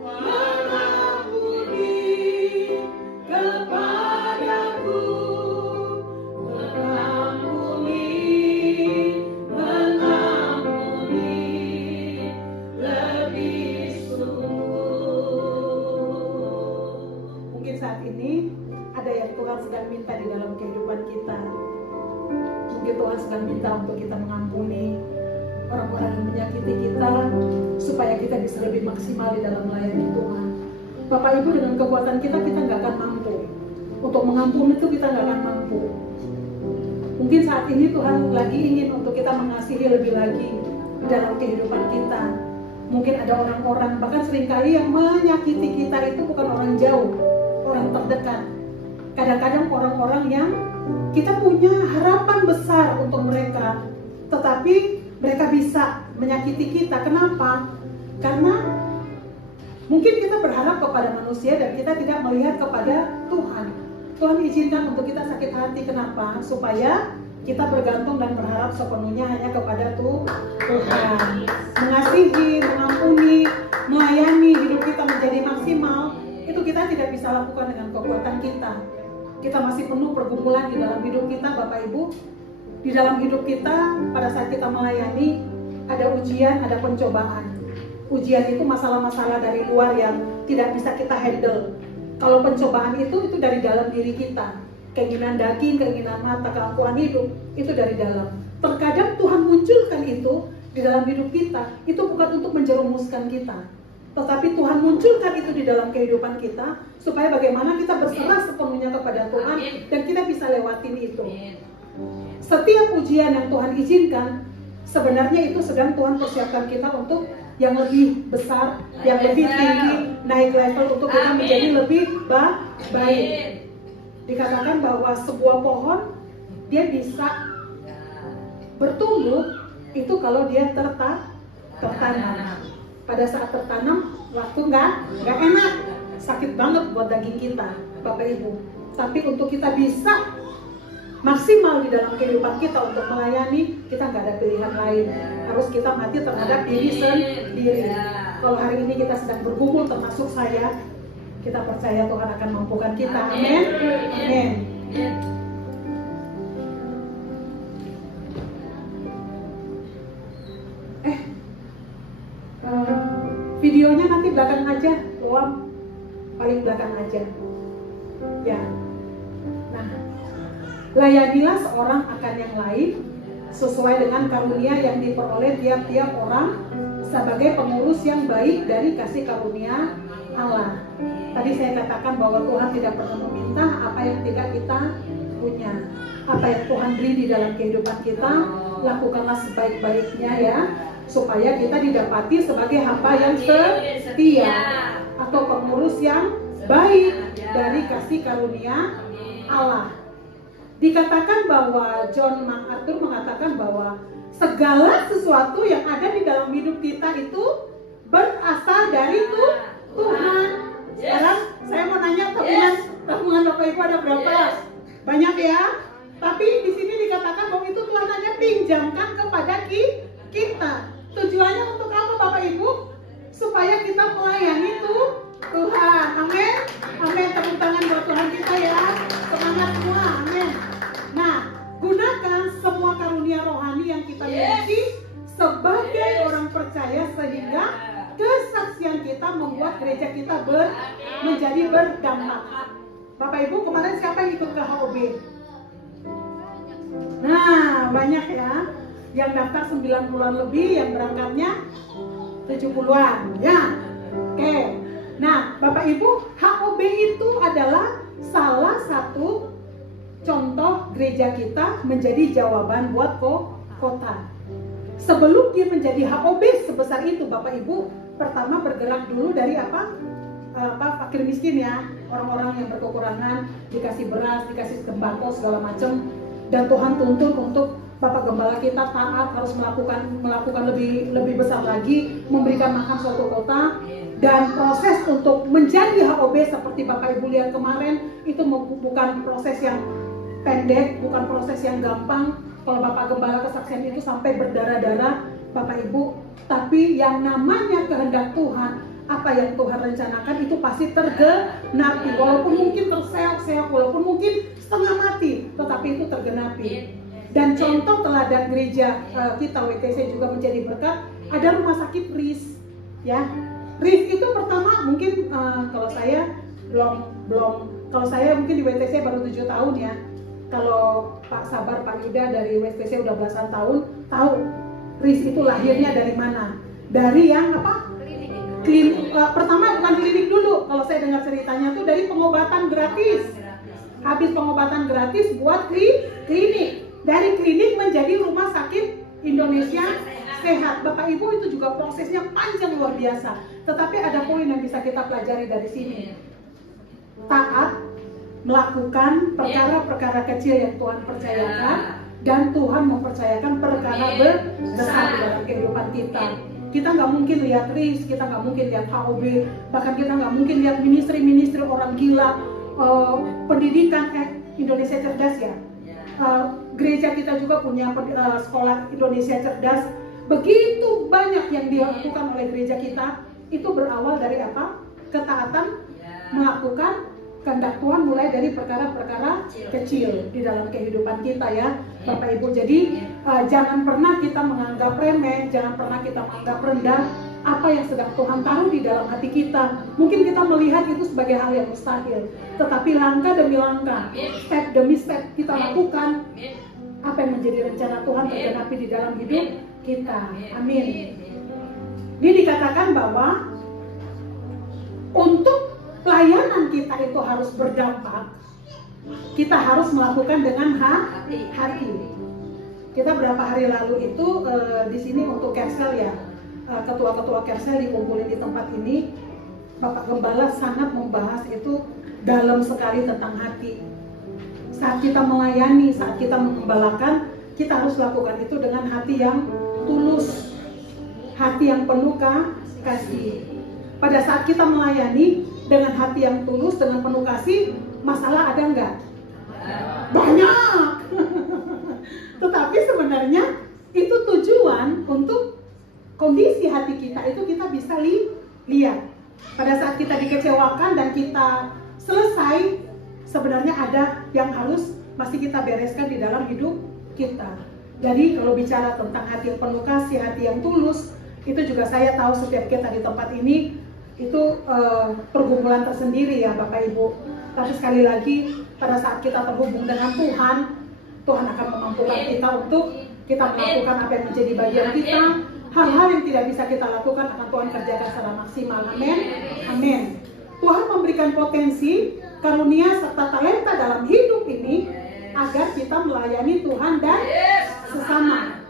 mengampuni kepadaku, mengampuni kita untuk kita mengampuni orang-orang yang menyakiti kita, supaya kita bisa lebih maksimal di dalam melayani Tuhan. Bapak Ibu, dengan kekuatan kita nggak akan mampu. Untuk mengampuni itu kita nggak akan mampu. Mungkin saat ini Tuhan lagi ingin untuk kita mengasihi lebih lagi di dalam kehidupan kita. Mungkin ada orang-orang, bahkan seringkali yang menyakiti kita itu bukan orang jauh, orang terdekat. Kadang-kadang orang-orang yang kita punya harapan besar untuk mereka, tetapi mereka bisa menyakiti kita. Kenapa? Karena mungkin kita berharap kepada manusia dan kita tidak melihat kepada Tuhan. Tuhan izinkan untuk kita sakit hati. Kenapa? Supaya kita bergantung dan berharap sepenuhnya hanya kepada Tuhan. Mengasihi, mengampuni, melayani, hidup kita menjadi maksimal, itu kita tidak bisa lakukan dengan kekuatan kita. Kita masih penuh pergumulan di dalam hidup kita, Bapak Ibu. Di dalam hidup kita, pada saat kita melayani, ada ujian, ada pencobaan. Ujian itu masalah-masalah dari luar yang tidak bisa kita handle. Kalau pencobaan itu dari dalam diri kita. Keinginan daging, keinginan mata, keangkuhan hidup, itu dari dalam. Terkadang Tuhan munculkan itu di dalam hidup kita, itu bukan untuk menjerumuskan kita, tetapi Tuhan munculkan itu di dalam kehidupan kita, supaya bagaimana kita berserah sepenuhnya kepada Tuhan, dan kita bisa lewatin itu. Setiap ujian yang Tuhan izinkan, sebenarnya itu sedang Tuhan persiapkan kita untuk yang lebih besar, yang lebih tinggi, naik level untuk kita menjadi lebih baik. Dikatakan bahwa sebuah pohon dia bisa bertumbuh itu kalau dia tertanam. Pada saat tertanam, waktu nggak enak, sakit banget buat daging kita, Bapak Ibu. Tapi untuk kita bisa maksimal di dalam kehidupan kita untuk melayani, kita nggak ada pilihan lain. Harus kita mati terhadap diri sendiri. Kalau hari ini kita sedang bergumul, termasuk saya, kita percaya Tuhan akan mampukan kita. Amin. Amin. Videonya nanti belakang aja, paling belakang aja. Ya. Nah, layanilah seorang akan yang lain sesuai dengan karunia yang diperoleh tiap-tiap orang sebagai pengurus yang baik dari kasih karunia Allah. Tadi saya katakan bahwa Tuhan tidak pernah meminta apa yang tidak kita punya. Apa yang Tuhan beri di dalam kehidupan kita, lakukanlah sebaik-baiknya ya, supaya kita didapati sebagai hamba yang setia atau pengurus yang baik dari kasih karunia Allah. Dikatakan bahwa John MacArthur mengatakan bahwa segala sesuatu yang ada di dalam hidup kita itu berasal dari Tuhan. Sekarang saya mau nanya tabungan Bapak Ibu ada berapa? Banyak ya. Tapi di sini dikatakan bahwa itu Tuhan hanya pinjamkan kepada kita. Tujuannya untuk apa Bapak Ibu? Supaya kita melayani Tuhan. Amin. Amin. Tepuk tangan buat Tuhan kita ya. Semangat semua. Amin. Nah, gunakan semua karunia rohani yang kita miliki sebagai orang percaya, sehingga kesaksian kita membuat gereja kita menjadi berdampak. Bapak Ibu, kemarin siapa yang ikut ke HOB? Nah, banyak ya. Yang daftar 90-an lebih, yang berangkatnya 70-an. Ya. Oke. Nah, Bapak Ibu, HOB itu adalah salah satu contoh gereja kita menjadi jawaban buat kota. Sebelum dia menjadi HOB sebesar itu, Bapak Ibu, pertama bergerak dulu dari fakir miskin ya, orang-orang yang berkekurangan, dikasih beras, dikasih sembako segala macam. Dan Tuhan tuntun untuk Bapak Gembala kita taat, harus melakukan lebih besar lagi, memberikan makan suatu kota. Dan proses untuk menjadi HOB seperti Bapak Ibu lihat kemarin, itu bukan proses yang pendek, bukan proses yang gampang. Kalau Bapak Gembala kesaksian itu sampai berdarah-darah, Bapak Ibu, tapi yang namanya kehendak Tuhan, apa yang Tuhan rencanakan itu pasti tergenapi. Walaupun mungkin terseok-seok, walaupun mungkin setengah mati, tetapi itu tergenapi. Dan contoh teladan gereja kita WTC juga menjadi berkat. Ada rumah sakit RIS, ya. RIS itu pertama mungkin kalau saya belum kalau saya mungkin di WTC baru 7 tahun ya. Kalau Pak Sabar, Pak Yuda dari WSTC udah belasan tahun tahu RIS itu lahirnya dari mana? Dari yang apa? Klinik. Pertama bukan klinik dulu. Kalau saya dengar ceritanya tuh dari pengobatan gratis. Habis pengobatan gratis buat klinik. Dari klinik menjadi rumah sakit Indonesia Sehat. Bapak Ibu, itu juga prosesnya panjang luar biasa. Tetapi ada poin yang bisa kita pelajari dari sini. Taat melakukan perkara-perkara kecil yang Tuhan percayakan, dan Tuhan mempercayakan perkara besar di dalam kehidupan kita. Kita nggak mungkin lihat RIS, kita nggak mungkin lihat HOB, bahkan kita nggak mungkin lihat ministry orang gila, pendidikan Indonesia Cerdas ya. Gereja kita juga punya sekolah Indonesia Cerdas. Begitu banyak yang dilakukan oleh gereja kita, itu berawal dari apa? Ketaatan melakukan kehendak Tuhan, mulai dari perkara-perkara kecil di dalam kehidupan kita ya Bapak Ibu. Jadi jangan pernah kita menganggap remeh, jangan pernah kita menganggap rendah apa yang sedang Tuhan taruh di dalam hati kita. Mungkin kita melihat itu sebagai hal yang mustahil, tetapi langkah demi langkah, step demi step kita lakukan apa yang menjadi rencana Tuhan tergenapi di dalam hidup kita. Amin. Ini dikatakan bahwa untuk pelayanan kita itu harus berdampak, kita harus melakukan dengan hati. Kita berapa hari lalu itu di sini untuk Kersel ya, ketua-ketua Kersel dikumpulin di tempat ini. Bapak Gembala sangat membahas itu dalam sekali tentang hati. Saat kita melayani, saat kita mengembalakan, kita harus lakukan itu dengan hati yang tulus, hati yang penuh kasih. Pada saat kita melayani dengan hati yang tulus, dengan penuh kasih, masalah ada enggak? Banyak. Tetapi sebenarnya itu tujuan untuk kondisi hati kita itu kita bisa lihat. Pada saat kita dikecewakan dan kita selesai, sebenarnya ada yang harus masih kita bereskan di dalam hidup kita. Jadi kalau bicara tentang hati yang penuh kasih, hati yang tulus, itu juga saya tahu setiap kita di tempat ini itu pergumulan tersendiri ya Bapak Ibu. Tapi sekali lagi, pada saat kita terhubung dengan Tuhan, Tuhan akan memampukan kita untuk kita melakukan apa yang menjadi bagian kita. Hal-hal yang tidak bisa kita lakukan akan Tuhan kerjakan secara maksimal. Amin. Amin. Tuhan memberikan potensi, karunia serta talenta dalam hidup ini agar kita melayani Tuhan dan sesama.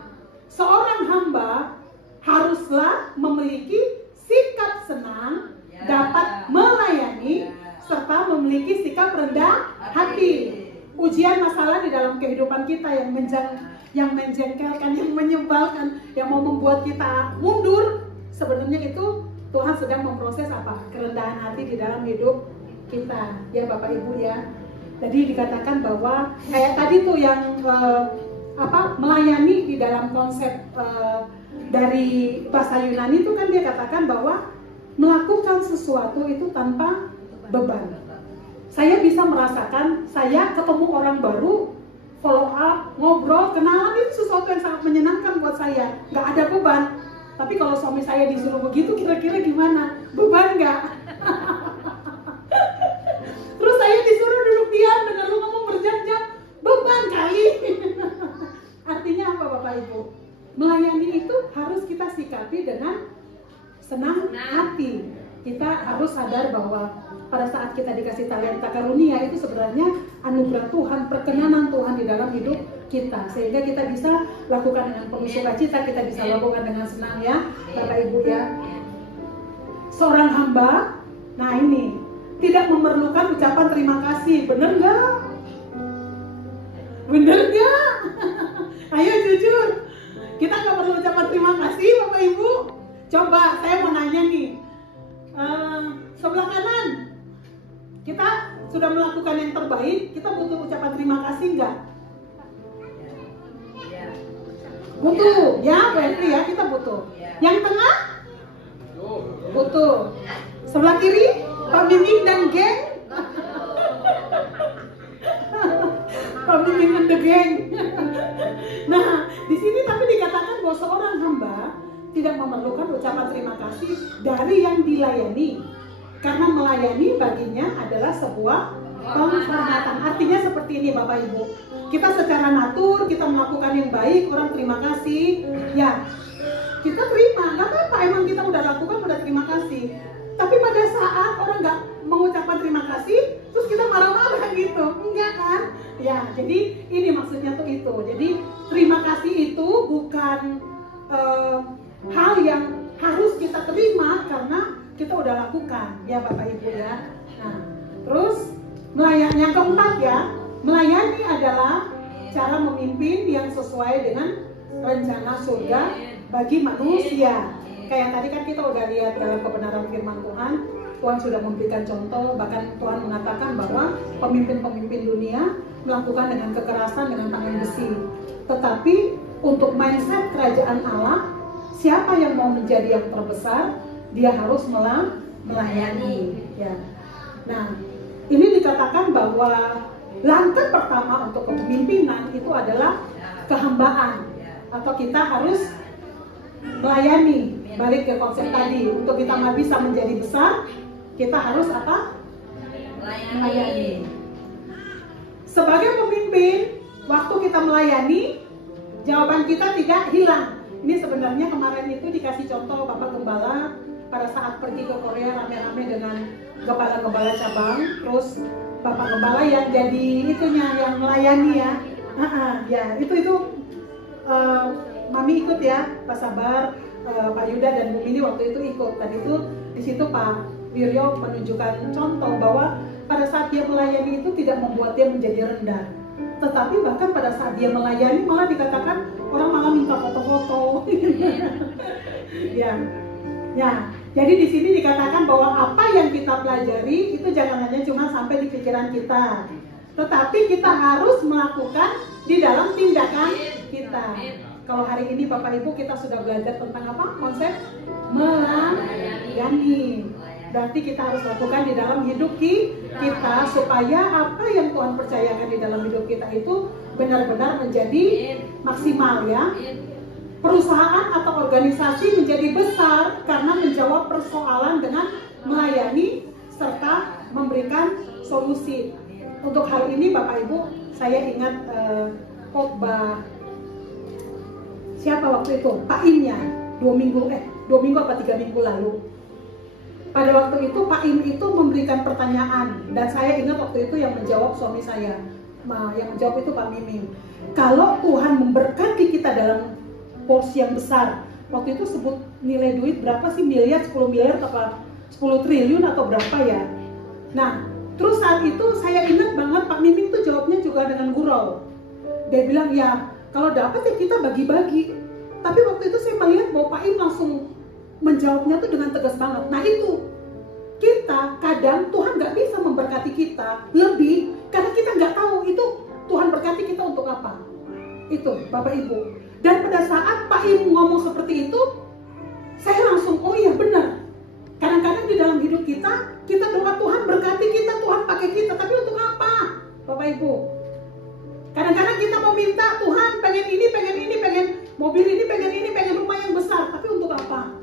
Seorang hamba haruslah memiliki sikap senang, dapat melayani, serta memiliki sikap rendah hati. Ujian masalah di dalam kehidupan kita yang menjengkelkan, yang menyebalkan, yang mau membuat kita mundur, sebenarnya itu Tuhan sedang memproses apa? Kerendahan hati di dalam hidup kita, ya Bapak Ibu ya. Jadi dikatakan bahwa kayak tadi tuh yang melayani di dalam konsep dari bahasa Yunani itu kan dia katakan bahwa melakukan sesuatu itu tanpa beban. Saya bisa merasakan, saya ketemu orang baru, follow up, ngobrol, kenalan, itu sesuatu yang sangat menyenangkan buat saya. Nggak ada beban. Tapi kalau suami saya disuruh begitu, kira-kira gimana? Beban nggak? Terus saya disuruh duduk diam dengan lu ngomong berjam-jam, beban kali. Artinya apa Bapak Ibu? Melayani itu harus kita sikapi dengan senang hati. Kita harus sadar bahwa pada saat kita dikasih talenta karunia itu sebenarnya anugerah Tuhan, perkenanan Tuhan di dalam hidup kita, sehingga kita bisa lakukan dengan penuh sukacita, kita bisa lakukan dengan senang ya Bapak Ibu ya. Seorang hamba, nah ini tidak memerlukan ucapan terima kasih, bener nggak? Bener nggak? Ayo jujur, kita nggak perlu ucapan terima kasih Bapak Ibu. Coba saya mau nanya nih, sebelah kanan, kita sudah melakukan yang terbaik, kita butuh ucapan terima kasih nggak? Butuh, ya berarti ya kita butuh. Yang tengah? Butuh. Sebelah kiri, Pak Bimbing dan geng. Pak Bimbing dan the geng. Nah, di sini tapi dikatakan bahwa seorang hamba tidak memerlukan ucapan terima kasih dari yang dilayani, karena melayani baginya adalah sebuah penghormatan. Artinya seperti ini Bapak Ibu, kita secara natur, kita melakukan yang baik, orang terima kasih, ya kita terima, nggak apa-apa, emang kita udah lakukan, udah terima kasih. Tapi pada saat orang nggak mengucapkan terima kasih, terus kita marah-marah gitu, enggak kan? Ya, jadi ini maksudnya tuh itu. Jadi terima kasih itu bukan hal yang harus kita terima karena kita udah lakukan, ya Bapak Ibu ya. Nah, terus melayani yang keempat ya, melayani adalah cara memimpin yang sesuai dengan rencana surga bagi manusia. Kayak tadi kan kita udah lihat dalam kebenaran firman Tuhan, Tuhan sudah memberikan contoh, bahkan Tuhan mengatakan bahwa pemimpin-pemimpin dunia melakukan dengan kekerasan, dengan tangan besi. Tetapi untuk mindset kerajaan Allah, siapa yang mau menjadi yang terbesar, dia harus melayani. Ya. Nah, ini dikatakan bahwa langkah pertama untuk kepemimpinan itu adalah kehambaan, atau kita harus melayani. Balik ke konsep tadi, untuk kita bisa menjadi besar, kita harus apa? Melayani. Sebagai pemimpin, waktu kita melayani, jawaban kita tidak hilang. Ini sebenarnya kemarin itu dikasih contoh Bapak Gembala pada saat pergi ke Korea rame-rame dengan gembala-gembala cabang, terus Bapak Gembala yang jadi itunya, yang melayani ya. Ya itu Mami ikut ya, Pak Sabar, Pak Yuda dan Bu Mini waktu itu ikut. Tadi itu di situ Pak Wiryo menunjukkan contoh bahwa pada saat dia melayani itu tidak membuat dia menjadi rendah, tetapi bahkan pada saat dia melayani malah dikatakan orang malah minta foto-foto. Ya. Jadi di sini dikatakan bahwa apa yang kita pelajari itu jangan hanya cuma sampai di pikiran kita, tetapi kita harus melakukan di dalam tindakan kita. Kalau hari ini Bapak Ibu kita sudah belajar tentang apa? Konsep melayani. Berarti kita harus lakukan di dalam hidup kita supaya apa yang Tuhan percayakan di dalam hidup kita itu benar-benar menjadi maksimal ya. Perusahaan atau organisasi menjadi besar karena menjawab persoalan dengan melayani serta memberikan solusi. Untuk hal ini Bapak Ibu, saya ingat khotbah siapa waktu itu? Pak Imnya 2 minggu apa 3 minggu lalu. Pada waktu itu Pak Im itu memberikan pertanyaan dan saya ingat waktu itu yang menjawab suami saya. Yang menjawab itu Pak Miming. Kalau Tuhan memberkati kita dalam porsi yang besar, waktu itu sebut nilai duit berapa sih, miliar, 10 miliar apa 10 triliun atau berapa ya. Nah, terus saat itu saya ingat banget Pak Miming tuh jawabnya juga dengan gurau. Dia bilang ya kalau dapat ya kita bagi-bagi. Tapi waktu itu saya melihat bahwa Pak Im langsung menjawabnya tuh dengan tegas banget. Nah itu, kita kadang Tuhan nggak bisa memberkati kita lebih karena kita nggak tahu itu Tuhan berkati kita untuk apa. Itu Bapak Ibu. Dan pada saat Pak Im ngomong seperti itu, saya langsung oh iya benar. Kadang-kadang di dalam hidup kita doa Tuhan berkati kita, Tuhan pakai kita, tapi untuk apa Bapak Ibu? Kadang-kadang kita mau minta Tuhan pengen ini, pengen mobil ini, pengen rumah yang besar, tapi untuk apa?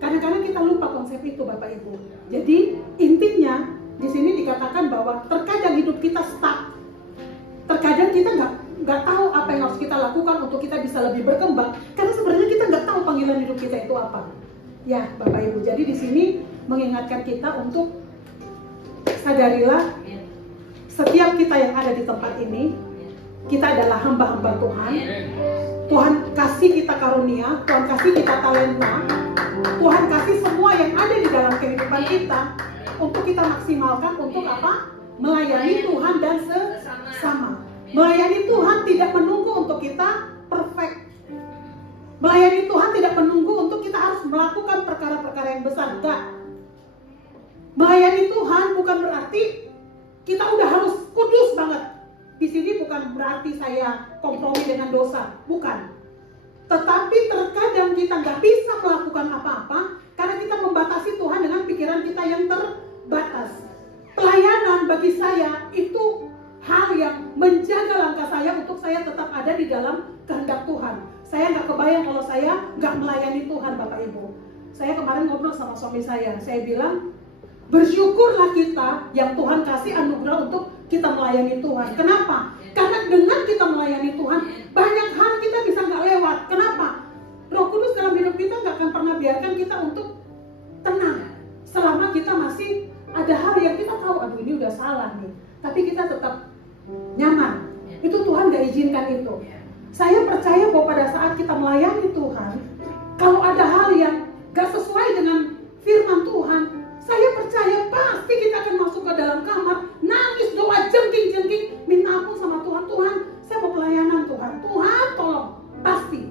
Kadang-kadang kita lupa konsep itu Bapak Ibu. Jadi intinya di sini dikatakan bahwa terkadang hidup kita stuck. Terkadang kita nggak tahu apa yang harus kita lakukan untuk kita bisa lebih berkembang, karena sebenarnya kita nggak tahu panggilan hidup kita itu apa. Ya Bapak Ibu. Jadi di sini mengingatkan kita untuk sadarilah setiap kita yang ada di tempat ini, kita adalah hamba-hamba Tuhan. Tuhan kasih kita karunia, Tuhan kasih kita talenta, Tuhan kasih semua yang ada di dalam kehidupan kita untuk kita maksimalkan untuk apa? Melayani Tuhan dan sesama. Melayani Tuhan tidak menunggu untuk kita perfect. Melayani Tuhan tidak menunggu untuk kita harus melakukan perkara-perkara yang besar. Enggak. Melayani Tuhan bukan berarti kita udah harus kudus banget. Di sini bukan berarti saya kompromi dengan dosa, bukan. Tetapi terkadang kita nggak bisa melakukan apa-apa karena kita membatasi Tuhan dengan pikiran kita yang terbatas. Pelayanan bagi saya itu hal yang menjaga langkah saya untuk saya tetap ada di dalam kehendak Tuhan. Saya nggak kebayang kalau saya nggak melayani Tuhan Bapak Ibu. Saya kemarin ngobrol sama suami saya bilang, Bersyukurlah kita yang Tuhan kasih anugerah untuk kita melayani Tuhan. Kenapa? Karena dengan kita melayani Tuhan, banyak hal kita bisa nggak lewat. Kenapa? Roh Kudus dalam hidup kita nggak akan pernah biarkan kita untuk tenang. Selama kita masih ada hal yang kita tahu, aduh ini udah salah nih. Tapi kita tetap nyaman. Itu Tuhan nggak izinkan itu. Saya percaya bahwa pada saat kita melayani Tuhan, kalau ada hal yang nggak sesuai dengan firman Tuhan, saya percaya pasti kita akan masuk ke dalam kamar, nangis, doa, jengking, minta ampun sama Tuhan. Tuhan, saya mau pelayanan Tuhan. Tuhan, tolong. Pasti.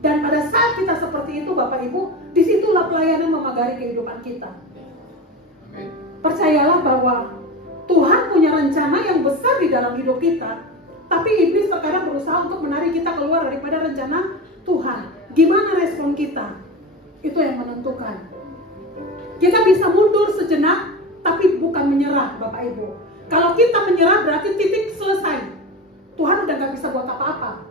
Dan pada saat kita seperti itu, Bapak Ibu, disitulah pelayanan memagari kehidupan kita. Percayalah bahwa Tuhan punya rencana yang besar di dalam hidup kita. Tapi iblis terkadang berusaha untuk menarik kita keluar daripada rencana Tuhan. Gimana respon kita? Itu yang menentukan. Kita bisa mundur sejenak, tapi bukan menyerah, Bapak Ibu. Kalau kita menyerah berarti titik selesai. Tuhan udah gak bisa buat apa-apa.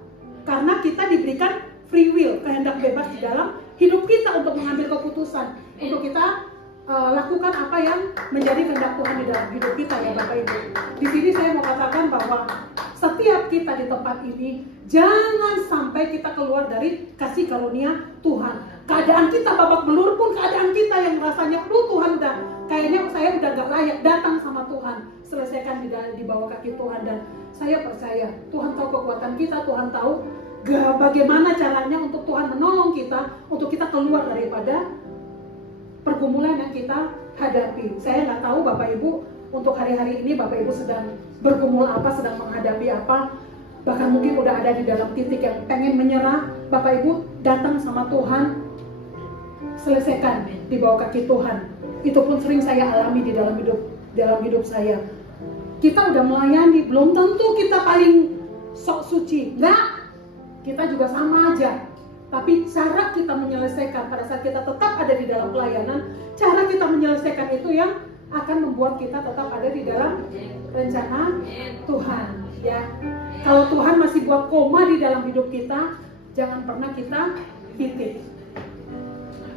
Karena kita diberikan free will, kehendak bebas di dalam hidup kita untuk mengambil keputusan. Untuk kita lakukan apa yang menjadi kehendak Tuhan di dalam hidup kita, ya Bapak Ibu. Di sini saya mau katakan bahwa setiap kita di tempat ini, jangan sampai kita keluar dari kasih karunia Tuhan. Keadaan kita babak belur pun, keadaan kita yang rasanya, Tuhan udah, kayaknya saya udah gak layak datang sama Tuhan. Selesaikan di bawah kaki Tuhan. Dan saya percaya, Tuhan tahu kekuatan kita, Tuhan tahu bagaimana caranya untuk Tuhan menolong kita, untuk kita keluar daripada pergumulan yang kita hadapi. Saya nggak tahu Bapak Ibu, untuk hari-hari ini Bapak Ibu sedang bergumul apa, sedang menghadapi apa. Bahkan mungkin udah ada di dalam titik yang pengen menyerah. Bapak Ibu datang sama Tuhan, selesaikan di bawah kaki Tuhan. Itu pun sering saya alami di dalam hidup saya. Kita udah melayani, belum tentu kita paling sok suci. Enggak, kita juga sama aja. Tapi cara kita menyelesaikan pada saat kita tetap ada di dalam pelayanan, cara kita menyelesaikan itu yang akan membuat kita tetap ada di dalam rencana Tuhan. Ya, kalau Tuhan masih buat koma di dalam hidup kita, jangan pernah kita titik.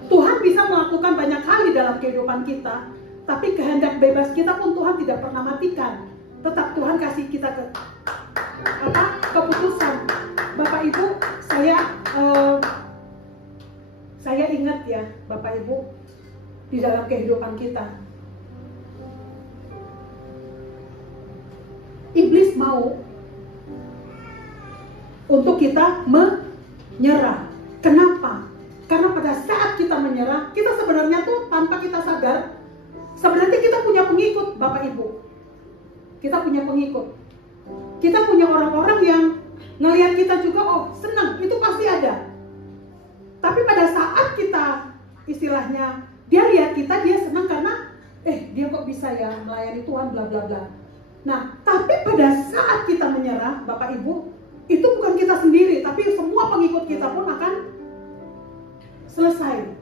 Tuhan bisa melakukan banyak hal di dalam kehidupan kita, tapi kehendak bebas kita pun Tuhan tidak pernah matikan. Tetap Tuhan kasih kita keputusan. Bapak Ibu, saya ingat ya, Bapak Ibu, di dalam kehidupan kita, iblis mau untuk kita menyerah. Kenapa? Karena pada saat kita menyerah, kita sebenarnya tuh tanpa kita sadar, sebenarnya kita punya pengikut, Bapak Ibu. Kita punya pengikut. Kita punya orang-orang yang ngelihat kita juga, oh senang, itu pasti ada. Tapi pada saat kita, istilahnya, dia lihat kita, dia senang karena, dia kok bisa ya melayani Tuhan, bla bla bla. Nah, tapi pada saat kita menyerah, Bapak Ibu, itu bukan kita sendiri, tapi semua pengikut kita pun akan selesai.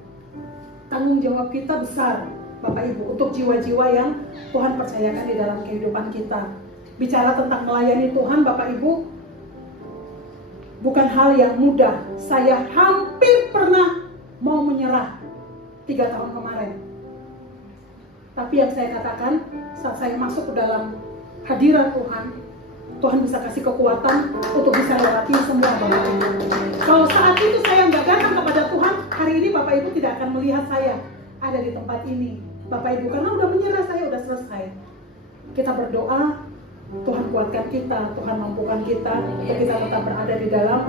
Tanggung jawab kita besar, Bapak Ibu, untuk jiwa-jiwa yang Tuhan percayakan di dalam kehidupan kita. Bicara tentang melayani Tuhan, Bapak Ibu, bukan hal yang mudah. Saya hampir pernah mau menyerah 3 tahun kemarin. Tapi yang saya katakan, saat saya masuk ke dalam hadirat Tuhan, Tuhan bisa kasih kekuatan untuk bisa lewati semua, Bapak Ibu. Kalau saat itu saya nggak datang kepada Tuhan, hari ini Bapak Ibu tidak akan melihat saya ada di tempat ini, Bapak Ibu, karena udah menyerah, saya udah selesai. Kita berdoa, Tuhan kuatkan kita, Tuhan mampukan kita untuk kita tetap berada di dalam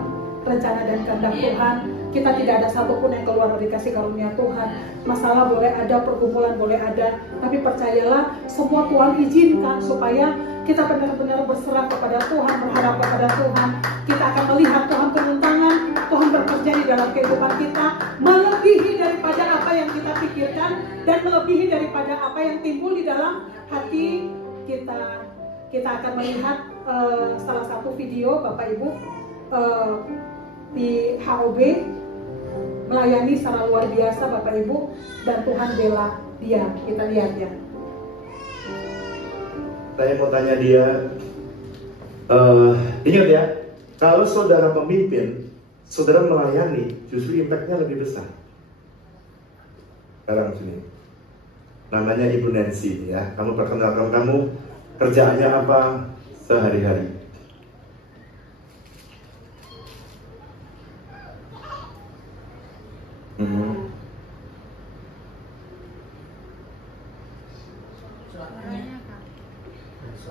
rencana dan kehendak Tuhan. Kita tidak ada satupun yang keluar dari kasih karunia Tuhan. Masalah boleh ada, pergumulan boleh ada, tapi percayalah, semua Tuhan izinkan supaya kita benar-benar berserah kepada Tuhan, berharap kepada Tuhan. Kita akan melihat Tuhan turun tangan, Tuhan bekerja di dalam kehidupan kita, melebihi daripada apa yang kita pikirkan dan melebihi daripada apa yang timbul di dalam hati kita. Kita akan melihat salah satu video, Bapak Ibu, di HOB melayani secara luar biasa, Bapak Ibu, dan Tuhan bela dia. Kita lihat ya. Saya mau tanya dia, ingat ya, kalau saudara pemimpin, saudara melayani, justru impactnya lebih besar. Sekarang sini. Namanya Ibu Nancy ya. Kamu perkenalkan kamu kerjaannya apa sehari-hari?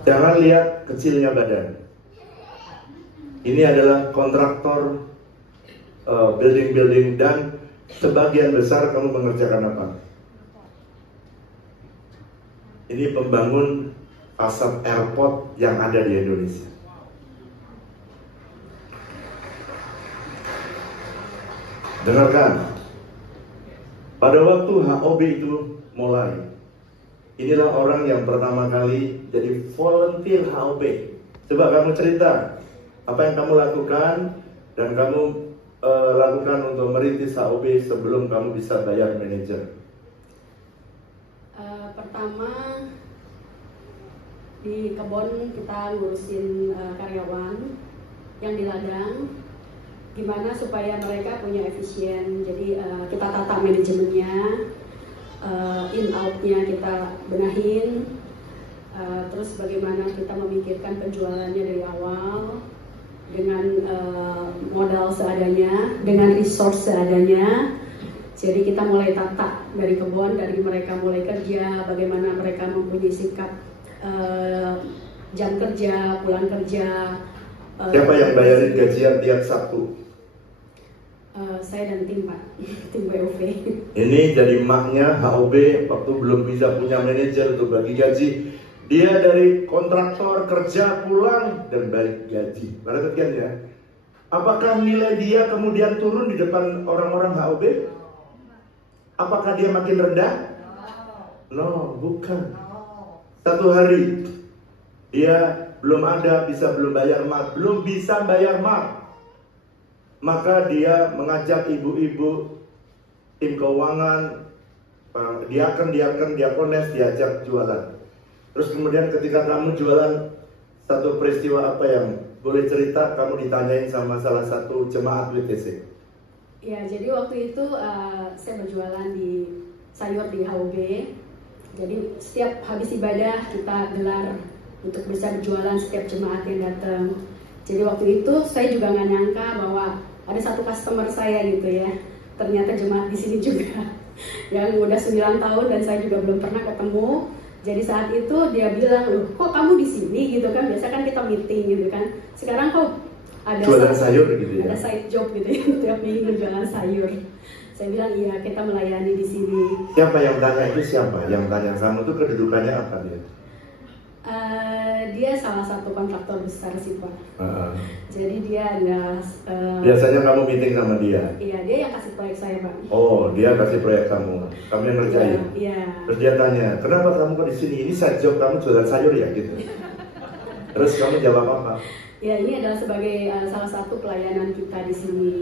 Jangan lihat kecilnya badan. Ini adalah kontraktor building-building dan sebagian besar kamu mengerjakan apa? Ini pembangun fasad airport yang ada di Indonesia. Dengarkan, pada waktu HOB itu mulai, inilah orang yang pertama kali jadi volunteer HOB. Coba kamu cerita, apa yang kamu lakukan dan kamu lakukan untuk merintis HOB sebelum kamu bisa bayar manajer. Pertama di kebun kita ngurusin karyawan yang di ladang, gimana supaya mereka punya efisien. Jadi kita tata manajemennya, in outnya kita benahin, terus bagaimana kita memikirkan penjualannya dari awal dengan modal seadanya, dengan resource seadanya. Jadi kita mulai tata dari kebun, dari mereka mulai kerja, bagaimana mereka mempunyai sikap jam kerja, pulang kerja. Siapa yang bayarin gajian tiap Sabtu? Saya dan tim Pak, tim BOV. Ini jadi maknya HOB waktu belum bisa punya manajer untuk bagi gaji. Dia dari kontraktor kerja pulang dan balik gaji. Perhatikan ya. Apakah nilai dia kemudian turun di depan orang-orang HOB? Apakah dia makin rendah? No, bukan. Satu hari dia belum ada, belum bayar mar, belum bisa bayar mar. Maka dia mengajak ibu-ibu, tim keuangan, diakones, diajak jualan. Terus kemudian ketika kamu jualan, satu peristiwa apa yang boleh cerita, kamu ditanyain sama salah satu jemaat WTC. Ya, jadi waktu itu saya berjualan di sayur di HOB. Jadi setiap habis ibadah kita gelar untuk bisa berjualan setiap jemaat yang datang. Jadi waktu itu saya juga nggak nyangka bahwa ada satu customer saya gitu ya. Ternyata jemaat di sini juga yang udah 9 tahun dan saya juga belum pernah ketemu. Jadi saat itu dia bilang, loh kok kamu di sini gitu kan? Biasa kan kita meeting gitu kan. Sekarang kok ada jualan sayur gitu ya? Ada side job gitu ya, tiap minggu jualan sayur. Saya bilang iya, kita melayani di sini. Siapa yang tanya itu siapa? Yang tanya kamu tuh kedudukannya apa dia? Dia salah satu kontraktor besar sih Pak. Jadi dia ada. Biasanya kamu meeting sama dia? Iya, dia yang kasih proyek saya Pak. Oh, dia kasih proyek kamu yang ngerjain? Iya. Terus dia tanya, kenapa kamu kok di sini? Ini side job kamu jualan sayur ya gitu? Terus kamu jawab apa? Ya, ini adalah sebagai salah satu pelayanan kita di sini.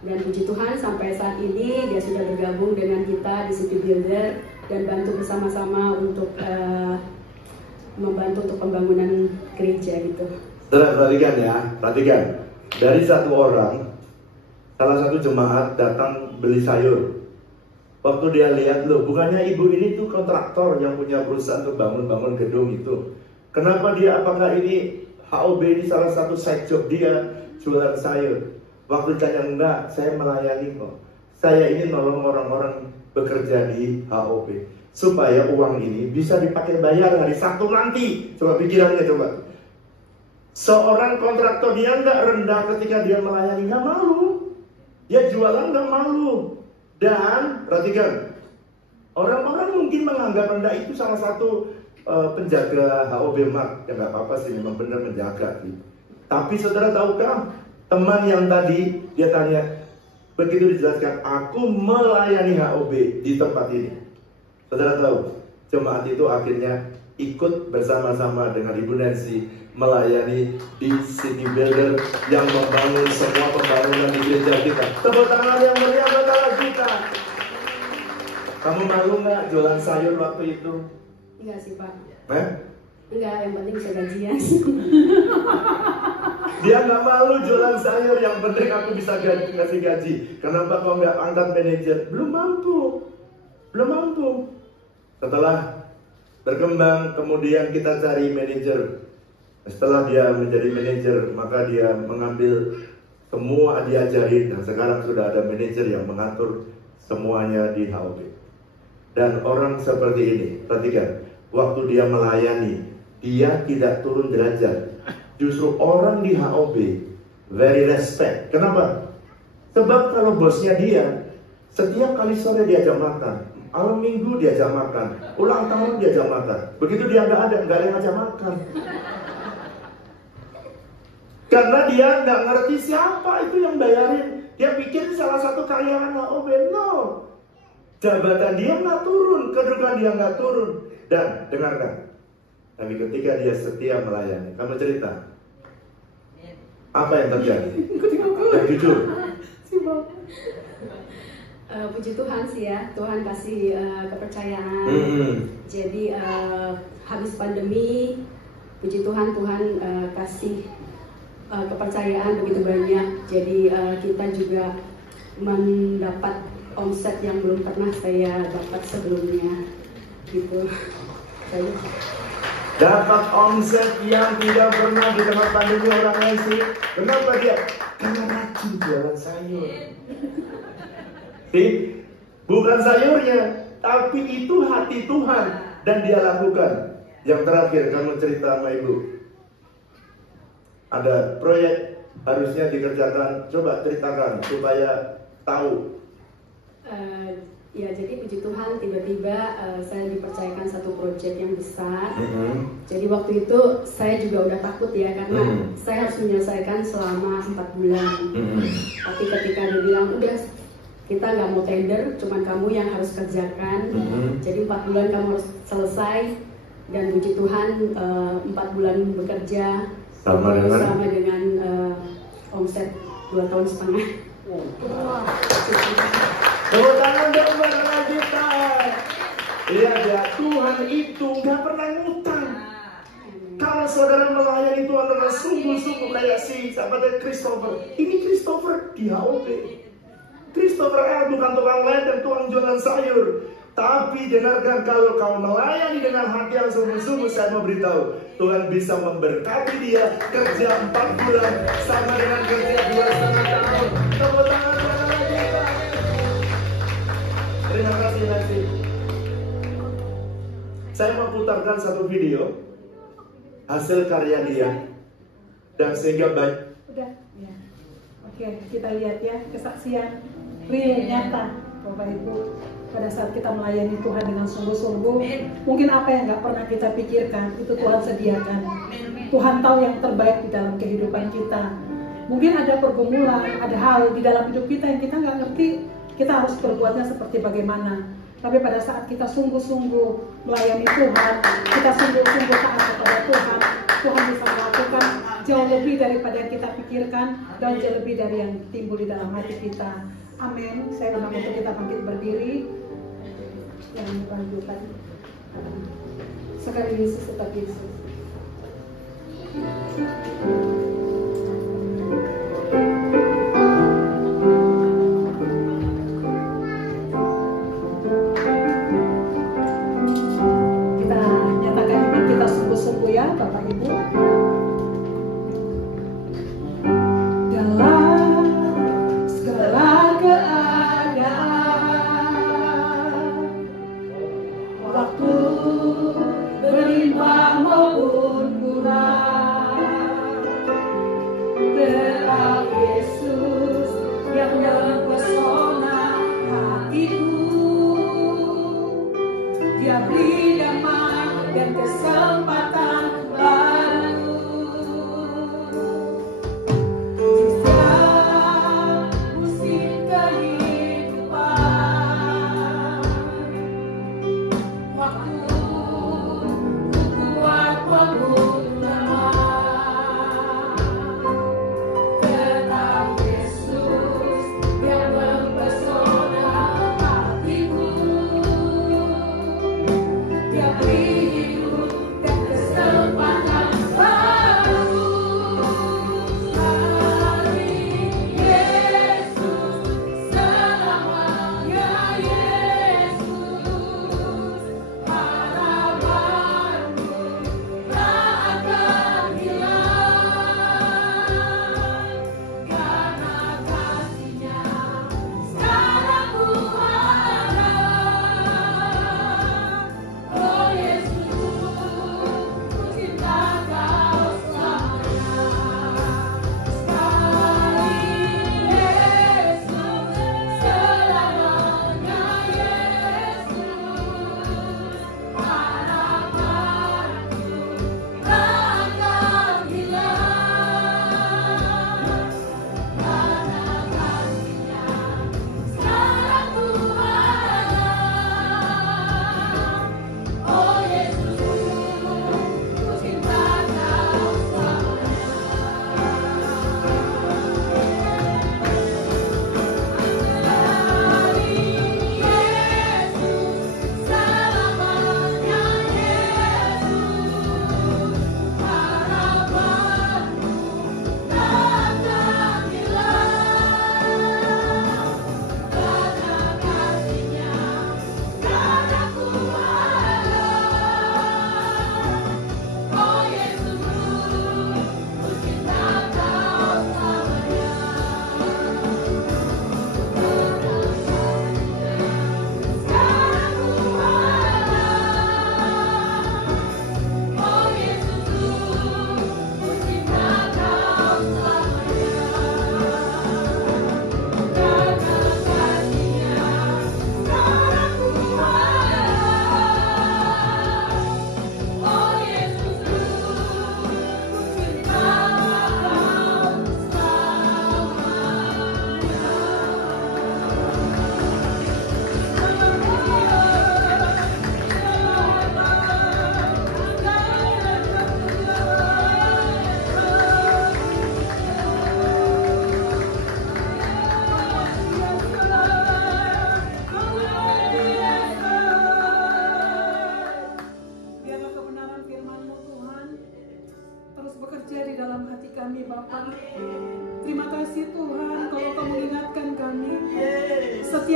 Dan puji Tuhan sampai saat ini dia sudah bergabung dengan kita di City Builder dan bantu bersama-sama untuk membantu untuk pembangunan gereja gitu. Perhatikan ya, perhatikan. Dari satu orang, salah satu jemaat datang beli sayur. Waktu dia lihat, loh bukannya ibu ini tuh kontraktor yang punya perusahaan untuk bangun-bangun gedung itu. Kenapa dia, apakah ini HOB ini salah satu side job dia jualan sayur? Waktu tanya, enggak, saya melayani kok. Saya ini nolong orang-orang bekerja di HOB supaya uang ini bisa dipakai bayar hari Sabtu nanti. Coba pikirannya coba. Seorang kontraktor dia nggak rendah ketika dia melayani, nggak malu. Dia jualan nggak malu. Dan perhatikan, orang-orang mungkin menganggap rendah itu salah satu penjaga HOB Mart. Ya nggak apa-apa sih, memang benar menjaga gitu. Tapi saudara tahukah, teman yang tadi dia tanya, begitu dijelaskan, aku melayani HOB di tempat ini. Saudara tahu, jemaat itu akhirnya ikut bersama-sama dengan Ibu Nancy melayani di City Builder yang membangun semua pembangunan di gereja kita. Tepuk tangan yang meriah buat kita. Kamu malu nggak jualan sayur waktu itu? Enggak sih Pak. Enggak, yang penting bisa gajian. Dia nggak malu jualan sayur, yang penting aku bisa kasih gaji. Kenapa kau nggak angkat manajer? Belum mampu. Setelah berkembang, kemudian kita cari manajer. Setelah dia menjadi manajer, maka dia mengambil semua diajarin. Dan sekarang sudah ada manajer yang mengatur semuanya di HOB. Dan orang seperti ini, perhatikan, waktu dia melayani, dia tidak turun derajat. Justru orang di HOB very respect. Kenapa? Sebab kalau bosnya dia, setiap kali sore diajak makan, malam minggu diajak makan, ulang tahun diajak makan. Begitu dia nggak ada yang ajak makan. Karena dia nggak ngerti siapa itu yang bayarin. Dia pikir salah satu karyawan HOB. No, jabatan dia nggak turun, kedudukan dia nggak turun. Dan dengarkan, tapi ketika dia setia melayani, kamu cerita, apa yang terjadi? Yang jujur. Puji Tuhan sih ya, Tuhan kasih kepercayaan. Jadi habis pandemi, puji Tuhan, Tuhan kasih kepercayaan begitu banyak. Jadi kita juga mendapat omset yang belum pernah saya dapat sebelumnya, gitu. Dapat omset yang tidak pernah di tempat pandemi orang lain sih. Kenapa dia? Karena rajin jualan sayur. Bukan sayurnya, tapi itu hati Tuhan dan dia lakukan. Yang terakhir, kamu cerita sama ibu. Ada proyek harusnya dikerjakan. Coba ceritakan supaya tahu. Ya, jadi puji Tuhan tiba-tiba saya dipercayakan satu proyek yang besar. Jadi waktu itu saya juga udah takut ya, karena saya harus menyelesaikan selama 4 bulan. Tapi ketika dia bilang, udah kita nggak mau tender, cuman kamu yang harus kerjakan. Jadi 4 bulan kamu harus selesai. Dan puji Tuhan 4 bulan bekerja sama dengan omset 2,5 tahun. Tepuk tangan dong buat kita. Lihat ya, Tuhan itu nggak pernah ngutang. Kalau saudara melayani Tuhan dengan sungguh-sungguh kayak si sahabat Christopher. Ini Christopher di HOB. Christopher bukan tukang led dan tukang jualan sayur. Tapi dengarkan, kalau kau melayani dengan hati yang sungguh-sungguh, saya mau beritahu, Tuhan bisa memberkati dia kerja 4 bulan sama dengan kerja 2,5 tahun. Tepuk tangan buat kita. Terima kasih Nanti. Saya mau putarkan satu video hasil karya dia, dan sehingga baik. Udah, ya. Oke, kita lihat ya kesaksian real nyata, Bapak Ibu. Pada saat kita melayani Tuhan dengan sungguh-sungguh, mungkin apa yang nggak pernah kita pikirkan itu Tuhan sediakan. Tuhan tahu yang terbaik di dalam kehidupan kita. Mungkin ada pergumulan, ada hal di dalam hidup kita yang kita nggak ngerti. Kita harus berbuatnya seperti bagaimana. Tapi pada saat kita sungguh-sungguh melayani Tuhan, kita sungguh-sungguh taat kepada Tuhan, Tuhan bisa melakukan jauh lebih daripada yang kita pikirkan dan jauh lebih dari yang timbul di dalam hati kita. Amin. Saya undang untuk kita bangkit berdiri. Jangan lupa sekali Yesus tetap Yesus. Ya, Bapak Ibu, dalam segala keadaan, waktu berlimpah maupun kurang,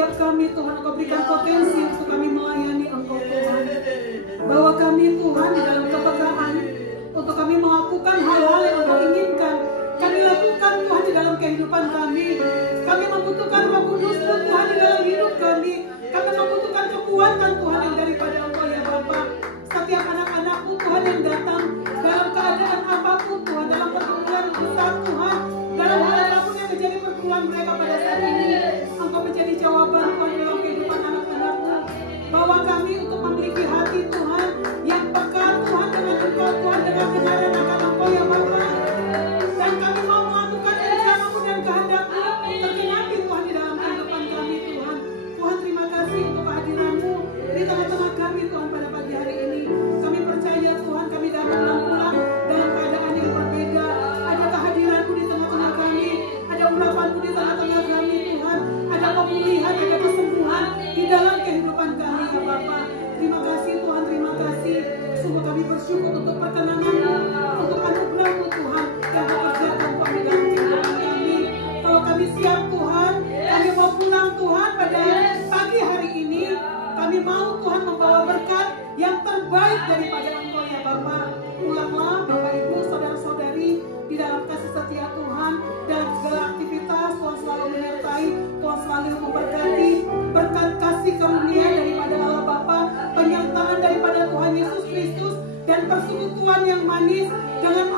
setiap kami Tuhan, Engkau berikan potensi untuk kami melayani Engkau Tuhan. Bawa kami Tuhan di dalam kepekaan untuk kami melakukan hal-hal yang Engkau inginkan kami lakukan Tuhan di dalam kehidupan kami. Kami membutuhkan Roh Kudus Tuhan di dalam hidup kami. Kami membutuhkan kekuatan Tuhan yang daripada Engkau ya Bapa. Setiap anak-anakmu Tuhan yang datang dalam keadaan apapun Tuhan, dalam pergumulan besar Tuhan, dalam hal apapun yang menjadi pergumulan mereka pada saat ini, Engkau menjadi jawaban Tuhan dalam kehidupan anak-anakmu. Bawa kami untuk memiliki hati Tuhan yang peka Tuhan dengan Engkau Tuhan, dengan kebenaran akan Engkau ya Bapa. Dan kami mau melakukan rencanamu dan kehendak-Mu tergenapi Tuhan di dalam kehidupan kami Tuhan. Tuhan terima kasih untuk kehadiran-Mu di tengah-tengah kami Tuhan pada pagi hari ini. Kami percaya Tuhan kami dapat pulang dalam keadaan yang berbeda. Ada kehadiran-Mu di tengah-tengah kami, ada urapan-Mu di tengah-tengah kami Tuhan, ada pemulihan, ada kesembuhan di dalam kehidupan kami ya Bapa. Terima kasih Tuhan, terima kasih. Sungguh kami bersyukur untuk perkenanan-Mu, untuk anugerah-Mu Tuhan yang Kau kerjakan Tuhan di dalam kehidupan kami. Kalau kami siap Tuhan, kami mau pulang Tuhan pada pagi hari ini. Kami mau Tuhan membawa berkat yang terbaik daripada Engkau ya Bapa. Ulanglah Bapak Ibu, saudara-saudari di dalam kasih setia Tuhan dan segala aktivitas. Tuhan selalu menyertai, Tuhan selalu memberkati. Berkat kasih karunia daripada Allah Bapa, penyertaan daripada Tuhan Yesus Kristus, dan persekutuan yang manis dengan